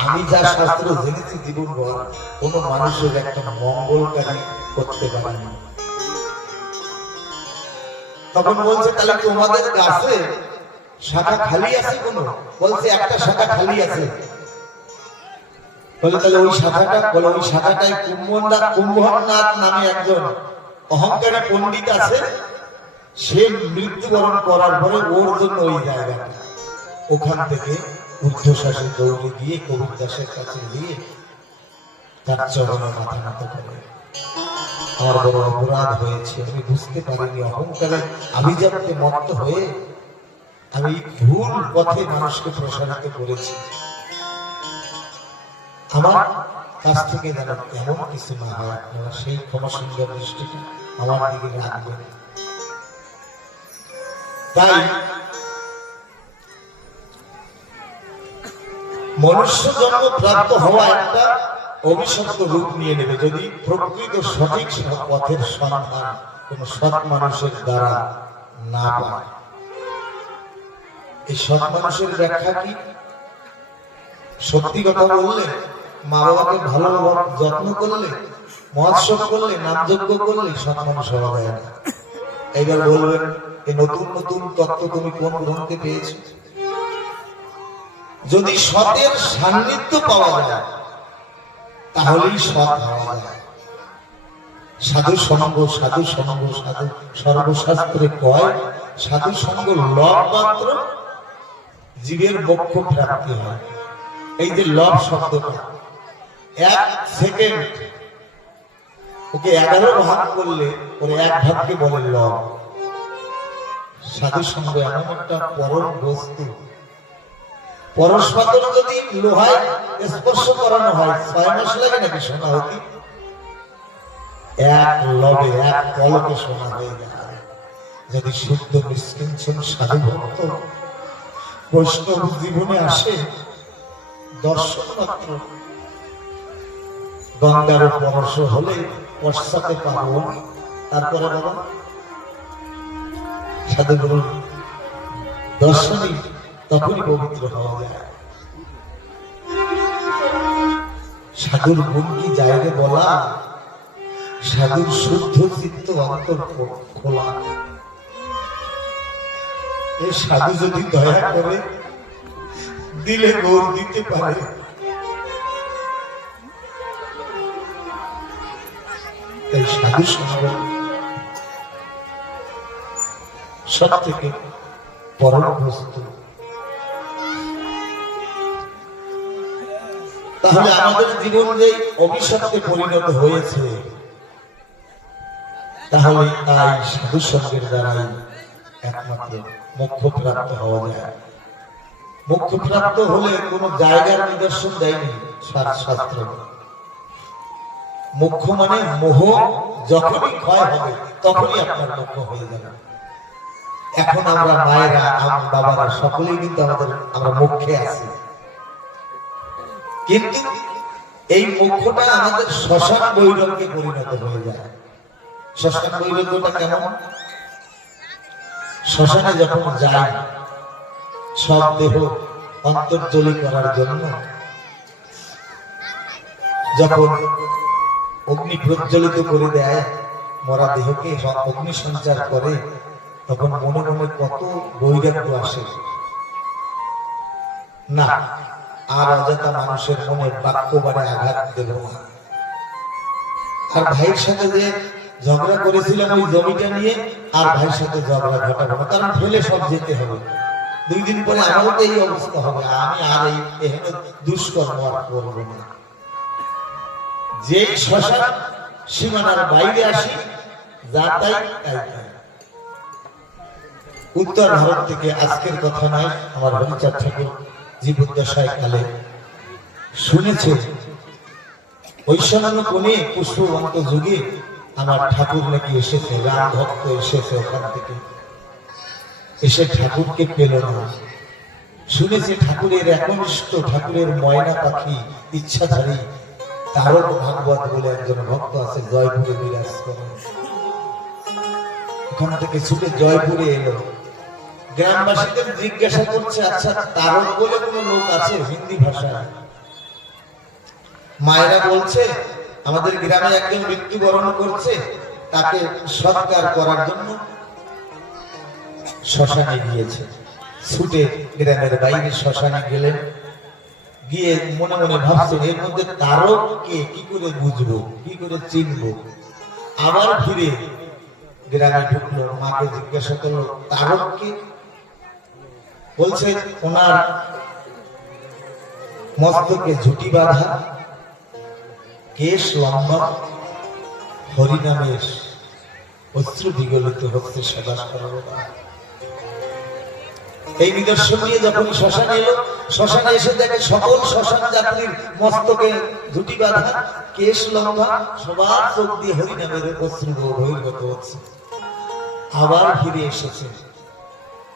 আমি যা শাস্ত্র জেনেছি জীবনভর, কোন মানুষের একটা মঙ্গলকারী করতে পারেনি। তখন বলছে, তাহলে তোমাদের গাছে শাখা খালি আছে কোন? বলছে, একটা শাখা খালি আছে। বলে তাহলে ওই শাখাটা? বলে ওই শাখাটাই কুম্ভনাথ নামে একজন অহংকারী পণ্ডিত আছে, সে মৃত্যুবরণ করার পরে ওর জন্য ওই জায়গাটা, ওখান থেকে ঊর্ধ্বশ্বাসে দৌড়ে গিয়ে কবির দাসের কাছে দিয়ে তার চরণে মাথা নত করে, আমার বড় অপরাধ হয়েছে, আমি বুঝতে পারিনি, অহংকারে আভিজাত্যে মত্ত হয়ে আমি ভুল পথে মানুষকে প্রসারিত করেছি। আমার কাছ থেকে যেন এমন কিছু না হয়, আপনারা সেই ক্ষমাসুন্দর দৃষ্টিটা আমার দিকে রাখবেন। তাই মনুষ্য জন্ম প্রাপ্ত হওয়া একটা অভিশপ্ত রূপ নিয়ে নেবে যদি প্রকৃত সঠিক পথের সন্ধান কোন সৎ মানুষের দ্বারা না পায়। এই সৎ মানুষের ব্যাখ্যা কি? সত্যি কথা বললে, মা বাবাকে ভালো যত্ন করলে, মহোৎসব করলে, নামযজ্ঞ করলে সৎ মানুষ হওয়া যায় না। এইবার বলবেন, এই নতুন নতুন তত্ত্ব তুমি কোন গ্রন্থে পেয়েছো? যদি সতের সান্নিধ্য পাওয়া যায় তাহলেই সৎ হওয়া যায়। সাধু সঙ্গ, সাধু সঙ্গ, সাধু সর্বশাস্ত্রে কয়, সাধু সঙ্গ লভ মাত্র জীবের মোক্ষ প্রাপ্তি হয়। এই যে লভ শব্দটা, 1 সেকেন্ড ওকে 11 ভাগ করলে ওর 1 ভাগকে বলে লভ। সাধু সঙ্গ এমন একটা পরম বস্তু, পরশপাতর যদি লোহায় স্পর্শ করানো হয় 6 মাস লাগে নাকি সোনা হতে? 1 লবে 1 পলকে সোনা হয়ে যায়। যদি শুদ্ধ নিষ্কিঞ্চন সাধু ভক্ত বৈষ্ণব জীবনে আসে, দর্শন মাত্র গঙ্গার পরশ হলে পশ্চাতে পাবো। তারপরে বাবা সাধুগুরুর দর্শনই তখনই পবিত্র হওয়া যায়। সাধুর গুণ কি জায়গায় বলা? সাধুর শুদ্ধ চিত্ত অন্তর খোলা। এই সাধু যদি দয়া করে দিলে গৌর দিতে পারে। তাই সাধু সঙ্গ সব থেকে পরম বস্তু। তাহলে আমাদের জীবন যে অভিশপ্তে পরিণত হয়েছে, তাহলে তাই সাধু সঙ্গের দ্বারাই একমাত্র মোক্ষ প্রাপ্ত হওয়া যায়। মোক্ষ প্রাপ্ত হলে কোন জায়গার নিদর্শন দেয়নি শাস্ত্র। মোক্ষ মানে মোহ যখনই ক্ষয় হবে তখনই আপনার মোক্ষ হয়ে যাবে। এখন আমরা মায়েরা, বাবারা সকলেই কিন্তু আমরা মোক্ষে আছি, কিন্তু এই মোক্ষটা আমাদের শ্মশান বৈরাগ্যে পরিণত হয়ে যায়। শ্মশান বৈরাগ্যটা কেমন? শ্মশানে যখন যায় সব দেহ অন্তর্জলি করার জন্য, যখন অগ্নি প্রজ্বলিত করে দেয় মরা দেহকে, অগ্নি সঞ্চার করে, তখন মনে মনে কত বৈরাগ্য আসে। না, আর অযথা মানুষের মনে বাক্য বাড়ে আঘাত দেব না। আর ভাইয়ের সাথে যে ঝগড়া করেছিলাম ওই জমিটা নিয়ে, আর ভাইয়ের সাথে ঝগড়া ঘটাবো না, কারণ ফেলে সব যেতে হবে। 2 দিন পরে আমারও তো এই অবস্থা হবে, আমি আর এই দুষ্কর্ম আর করবো না। যে শ্মশান সীমানার বাইরে আসি, যা তাই তাই। উত্তর ভারত থেকে, আজকের কথা নয়, আমার হরিচাঁদ ঠাকুর জীবদ্দশায় কালে শুনেছে ওই সামান্য কোণে পুষ্পবন্ত যুগে আমার ঠাকুর নাকি এসেছে, রাম ভক্ত এসেছে ওখান থেকে, এসে ঠাকুরকে পেল না। শুনেছে ঠাকুরের একনিষ্ঠ, ঠাকুরের ময়না পাখি, ইচ্ছাধারী তারক ভাগবত বলে একজন ভক্ত আছে, জয়পুরে বিরাজ করে। ওখান থেকে ছুটে জয়পুরে এলো। গ্রামবাসীদের জিজ্ঞাসা করছে, আচ্ছা তারক বলে কোন লোক আছে হিন্দি ভাষায়? মায়েরা বলছে আমাদের গ্রামে একজন মৃত্যুবরণ করছে, তাকে সৎকার করার জন্য শ্মশানে গিয়েছে। ছুটে গ্রামের বাইরে শ্মশানে গেলেন, গিয়ে মনে মনে ভাবছেন এর মধ্যে তারককে কি করে বুঝবো, কি করে চিনবো। আবার ফিরে গ্রামে ঢুকলো, মাকে জিজ্ঞাসা করলো তারককে? বলছে ওনার মস্তকে ঝুটি বাঁধা, কেশ লম্বা, হরিনামের অশ্রু বিগলিত হচ্ছে সদা সর্বদা। এই নিদর্শন নিয়ে যখন শ্মশানে এলো, শ্মশানে এসে দেখে সকল শ্মশান যাত্রীর মস্তকে ঝুটি বাঁধা, কেশ লম্বা, সবার চোখ দিয়ে হরিনামের অশ্রু বহির্গত হচ্ছে। আবার ফিরে এসেছে,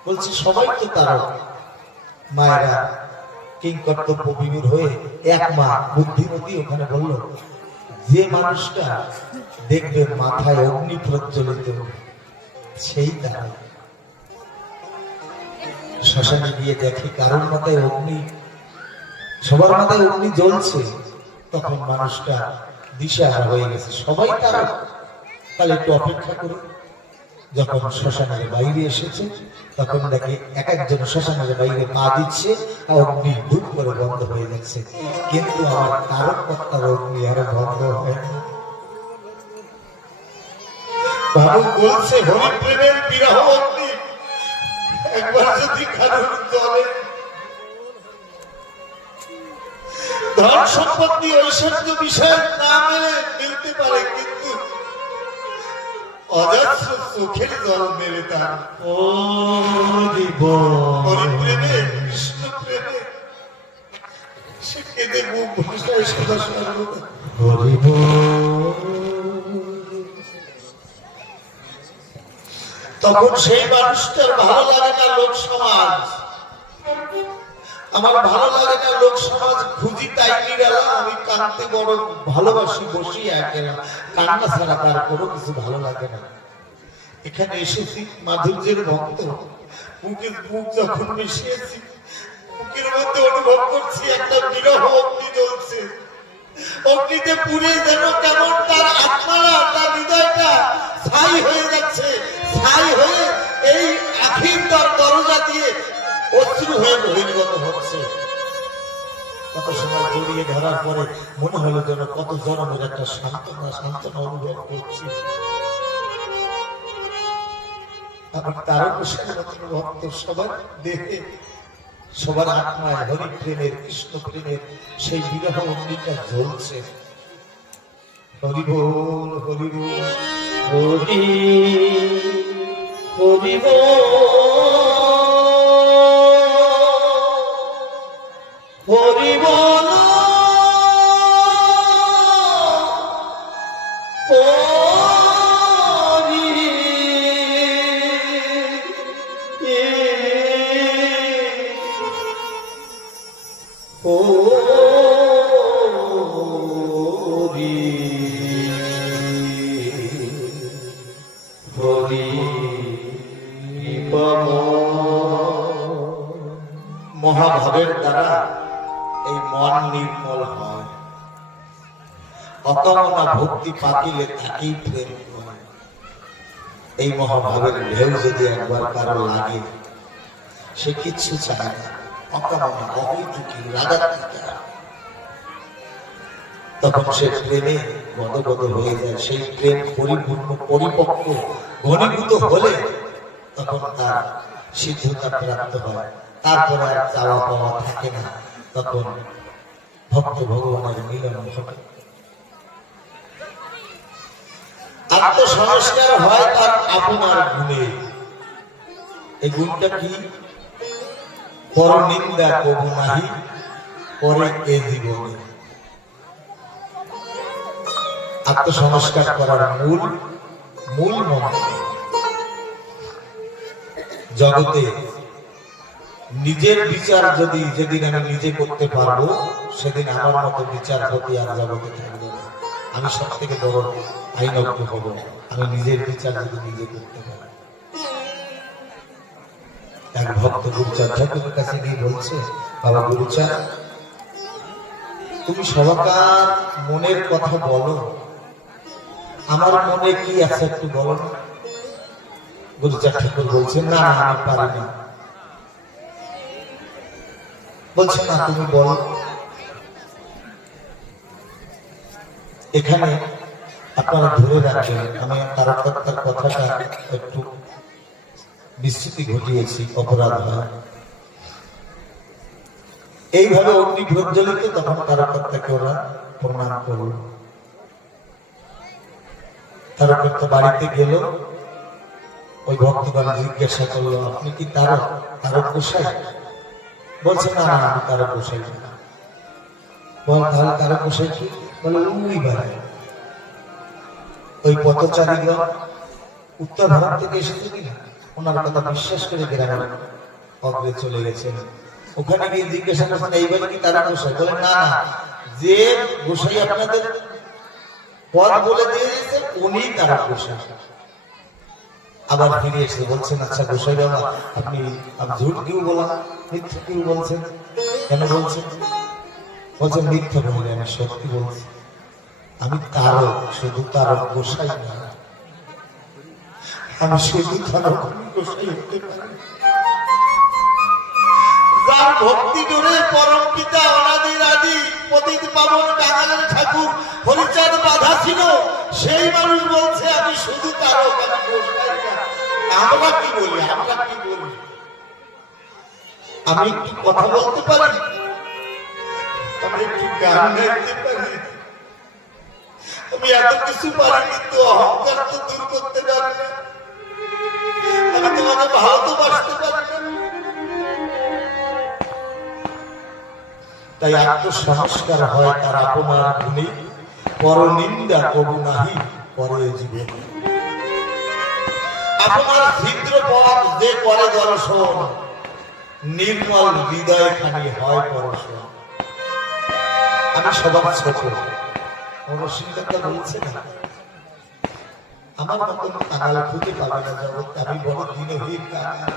বলছে সবাই তো তারক। মায়েরা কিং কর্তব্য বিমূঢ় হয়ে, এক মা বুদ্ধিমতী ওখানে বলল, যে মানুষটা দেখবে মাথায় অগ্নি প্রজ্বলিত সেই তারা। শ্মশানে গিয়ে দেখি কারোর মাথায় অগ্নি, সবার মাথায় অগ্নি জ্বলছে, তখন মানুষটা দিশাহারা হয়ে গেছে, সবাই তারক। তাহলে একটু অপেক্ষা করে যখন শ্মশানের বাইরে এসেছে, তখন দেখে এক একজন শ্মশানের বাইরে পা দিচ্ছে, অগ্নি ধূপ করে বন্ধ হয়ে যাচ্ছে, কিন্তু আমার তারকত্তার অগ্নি আরো বন্ধ হয় না। বাবু বলছে হরিপ্রেমের বিরহ অগ্নি একবার যদি কারোর জলে, ধন সম্পত্তি ঐশ্বর্য বিষয়ের নামে মিলতে পারে, কিন্তু অজস্র চোখের জল মেরে তার হরিপ্রেমে, কৃষ্ণ প্রেমে সে কেঁদে মুখ ভাষায় সদা সর্বদা হরিব। তখন সেই মানুষটার ভালো লাগে না লোক সমাজ, আমার ভালো লাগে না লোক সমাজ, খুঁজি তাই নিরালা, আমি কাঁদতে বড় ভালোবাসি, বসি একেলা, কান্না ছাড়া তার কোনো কিছু ভালো লাগে না। এখানে এসেছি মাধুর্যের ভক্ত, মুখের মুখ যখন মিশিয়েছি, মুখের মধ্যে অনুভব করছি একটা বিরহ অগ্নি জ্বলছে, অগ্নিতে পুড়ে যেন কেমন তার আত্মারা, তার হৃদয়টা ছাই হয়ে যাচ্ছে, ছাই হয়ে এই আখির তার দরজা দিয়ে অশ্রু হয়ে বহির্গত হচ্ছে। কত সময় জড়িয়ে ধরার পরে মনে হলো যেন কত জনমের একটা সান্ত্বনা অনুভব করছি। আমার তারকেশ্বর ভক্ত সবার দেহে, সবার আত্মায় হরি প্রেমের, কৃষ্ণ প্রেমের সেই বিরহ অগ্নিটা জ্বলছে। হরি বল, হরি বল, হরি হরি বল, হরি বল, মহাভাবের দ্বারা এই মন নির্মল হয়। অকামনা ভক্তি পাকিলে তাকেই প্রেম হয়। এই মহাভাবের ঢেউ যদি একবার কারো লাগে, সে কিচ্ছু চায় না, অকামনা অহৈতুকী রাগাত্মিকা, তখন সে প্রেমে গদগদ হয়ে যায়। সেই প্রেম পরিপূর্ণ, পরিপক্ক, ঘনীভূত হলে তখন তার সিদ্ধতা প্রাপ্ত হয়। তারপরে আর চাওয়া পাওয়া থাকে না, তখন ভক্ত ভগবানের মিলন ঘটে। আত্মসংস্কার হয় তার আপনার গুণে। এই গুণটা কি? পর নিন্দা কবু নাহি পরে এ জীবনে। আত্মসংস্কার করার মূল মন্ত্র, জগতে নিজের বিচার যদি যেদিন আমি নিজে করতে পারবো, সেদিন আমার মতো বিচার প্রতি আর জগতে থাকবে না। আমি সব থেকে বড় আইনজ্ঞ হব, আমি নিজের বিচার যদি নিজে করতে পারি। এক ভক্ত গুরুচাঁদ ঠাকুরের কাছে গিয়ে বলছে, বাবা গুরুচাঁদ, তুমি সবাকার মনের কথা বলো, আমার মনে কি আছে একটু বলো না। গুরুচাঁদ ঠাকুর বলছেন, না আমি পারি না। বলছে, না তুমি বলো। এখানে আপনারা ধরে রাখবেন, আমি তারকর্তার কথাটা একটু বিস্তৃতি ঘটিয়েছি, অপরাধ হয়। এইভাবে অগ্নি প্রজ্বলিত, তখন তারকর্তাকে ওরা প্রণাম করল। তারকর্তা বাড়িতে গেল, ওই ভক্তগণ জিজ্ঞাসা করলো, আপনি কি তারক গোসাই? বলছে, না আমি তারক গোসাই না। বল তাহলে তারক গোসাই কি? বলে, ওই বাড়ি, ওই পথচারীগণ উত্তর ভারত থেকে এসেছে কিনা, ওনার কথা বিশ্বাস করে গ্রামের অগ্রে চলে গেছেন। ওখানে গিয়ে জিজ্ঞাসা করছেন, এই বাড়ি কি তারক গোসাই? বলে, না যে গোসাই আপনাদের পথ বলে দিয়ে দিয়েছে উনি তারক গোসাই। আবার ফিরে এসে বলছেন, আচ্ছা গোসাই বাবা, আপনি ঝুট কিউ বলা, মিথ্যা কিউ বলছেন, কেন বলছেন? বলছেন, মিথ্যা বলি, আমি সত্যি বলছি। আমি তারক, শুধু তারক গোসাই না, আমি শুধু তারক গোসাই হতে পারি। যার ভক্তি করে পরম পিতা অনাদির আদি পতিত পাবন বাঙালের ঠাকুর হরিচাঁদ বাধা ছিল, সেই মানুষ বলছে, আমি শুধু তারক, আমি গোসাই না। আমরা কি বলি? আমি একটু কথা বলতে পারি, আমি একটু গান গাইতে পারি, আমি এত কিছু পারি, কিন্তু অহংকার তো দূর করতে পারি না। আমি তোমাকে ভালোবাসতে পারি না। তাই আত্মসংস্কার হয় তার আপনার গুণে, পর নিন্দা কবু নাহি পরে জীবনে। আপনার ছিদ্র পথ যে করে দর্শন, নির্মল হৃদয় খানি হয় পরশন। আমি সবার ছোট, রসিকতা বলছে না, আমার মতন কাঙাল খুঁজে পাবে না জগৎ, আমি বড় দিনহীন কাঙাল।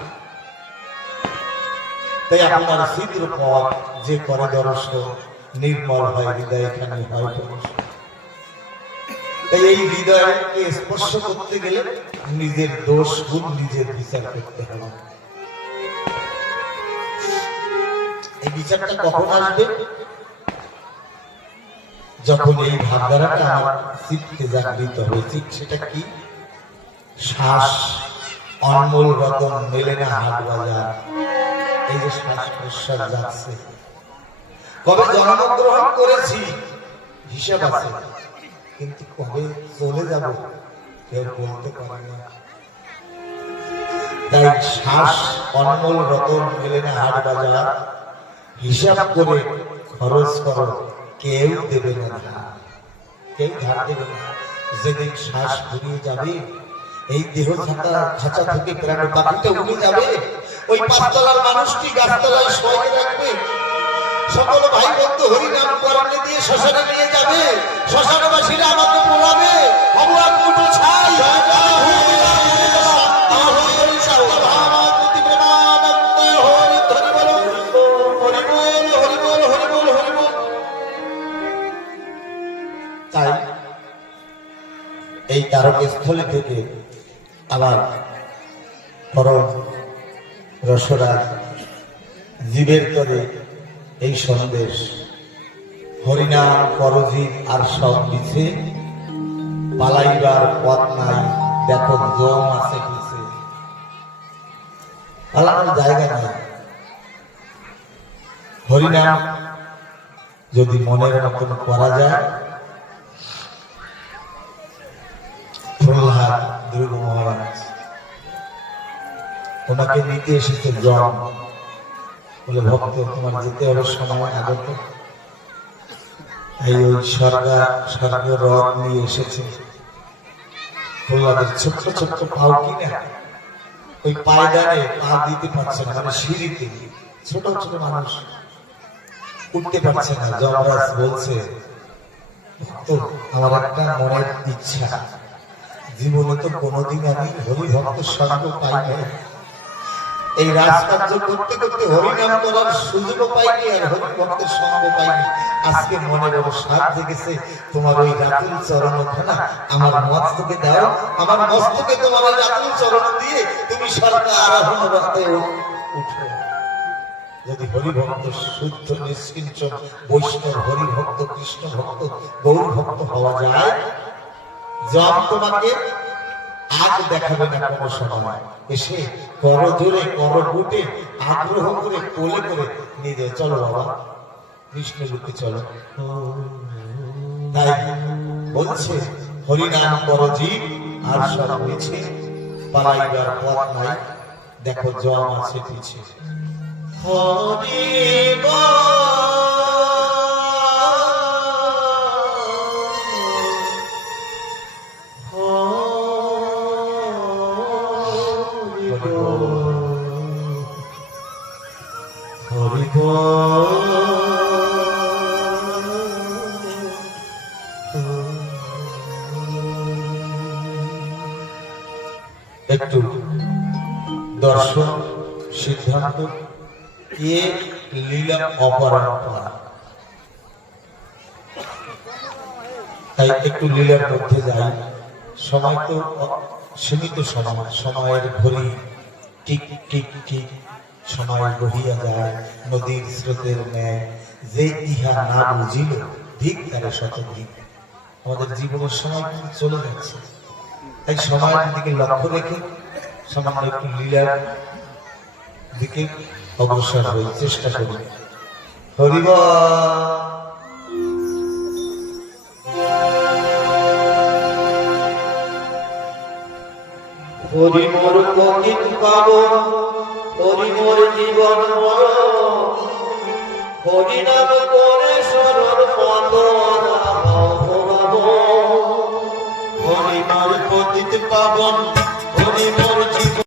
তাই আপনার ছিদ্র পথ যে করে দর্শন, নির্মল হয়, হৃদয়খানি হয় পবিত্র। তাই এই হৃদয়কে স্পর্শ করতে গেলে নিজের দোষ গুণ নিজের বিচার করতে হবে। এই বিচারটা কখন আসবে? যখন এই ভাবধারাটা আমার চিত্তে জাগৃত হয়েছে। সেটা কি? শ্বাস অনমোল রতন মেলে না হাট বাজার। এই যে শ্বাস প্রশ্বাস যাচ্ছে, কবে জন্মগ্রহণ করেছি হিসাব আছে, কিন্তু কবে চলে যাব কেউ বলতে পারে না। তাই শ্বাস অনমোল রতন মেলে না হাট বাজার, হিসাব করে খরচ করো, কেউ দেবে না, কেউ ধার দেবে না। যেদিন শ্বাস ফুরিয়ে যাবে, এই দেহ খাঁচা থেকে প্রাণ পাখিটা উড়ে যাবে, ওই পাঁচতলার মানুষটি গাছতলায় শোয়ে রাখবে। সকল ভাই বন্ধু হরিনাম করণে দিয়ে শ্মশানে নিয়ে যাবে, শ্মশানবাসীরা আমাকে পোড়াবে, অবরাগ মুঠো ছাই তাই এই তারকস্থলী থেকে আবার পরম রসরাজ জীবের তরে এই সন্দেশ হরিনাম পরজীব আর সব দিছে, পালাইবার পথ নাই, দেখো জম আছে পিছে, পালানোর জায়গা নাই। হরিনাম যদি মনের মতন করা যায়, প্রহ্লাদ দুর্গ মহারাজ ওনাকে নিতে এসেছে জম, বলে ভক্ত তোমার যেতে হবে সময় আগত। এই ওই স্বর্গ রথ নিয়ে এসেছে। প্রহ্লাদের ছোট্ট ছোট্ট পাও কিনা ওই পায়দানে পা দিতে পারছে না, মানে সিঁড়িতে ছোট ছোট মানুষ উঠতে পারছে না। যমরাজ বলছে, ভক্ত আমার একটা মনের ইচ্ছা, জীবনে তো কোনোদিন আমি হরি ভক্তের সঙ্গ পাই না, এই রাজকার্য করতে করতে হরিনাম করার সুযোগও পাইনি আর হরি ভক্তের সঙ্গ পাইনি। আজকে মনে বড় সাধ জেগেছে, তোমার ওই রাতুল চরণ খানা আমার মস্তকে দাও, আমার মস্তকে তোমার ওই রাতুল চরণ দিয়ে তুমি সরকার আরাধন রাস্তায় উঠো। যদি হরিভক্ত শুদ্ধ নিষ্কিঞ্চন বৈষ্ণব হরিভক্ত কৃষ্ণ ভক্ত গৌর ভক্ত হওয়া যায়, যম তোমাকে আগ দেখাবে না কোনো সময়, এসে কর ধরে কর বুটে আগ্রহ করে কোলে করে নিয়ে যায়, চলো বাবা কৃষ্ণ লোকে চলো। তাই বলছে হরিনাম পরজীব আর সব মিছে, পালাইবার পথ নাই, দেখো জম আছে পিছে। একটু দর্শন সিদ্ধান্ত এ লীলা অপরম্পরা, তাই একটু লীলার মধ্যে যাই। সময় তো সীমিত সময়, সময়ের ঘড়ি টিক টিক টিক সময় বহিয়া যায় নদীর স্রোতের ন্যায়, যে ইহা না বুঝিল ঠিক তারা শতদিক। আমাদের জীবনের সময় কিন্তু চলে যাচ্ছে, তাই সময়ের দিকে লক্ষ্য রেখে সামান্য একটু লীলার দিকে অগ্রসর হয়ে চেষ্টা করি। হরিবা হরি মোর পতিত পাবন, হরি মোর জীবন হরি নাম করে শরণ পদ, হরি মোর পতিত পাবন, হরি মোর জীবন।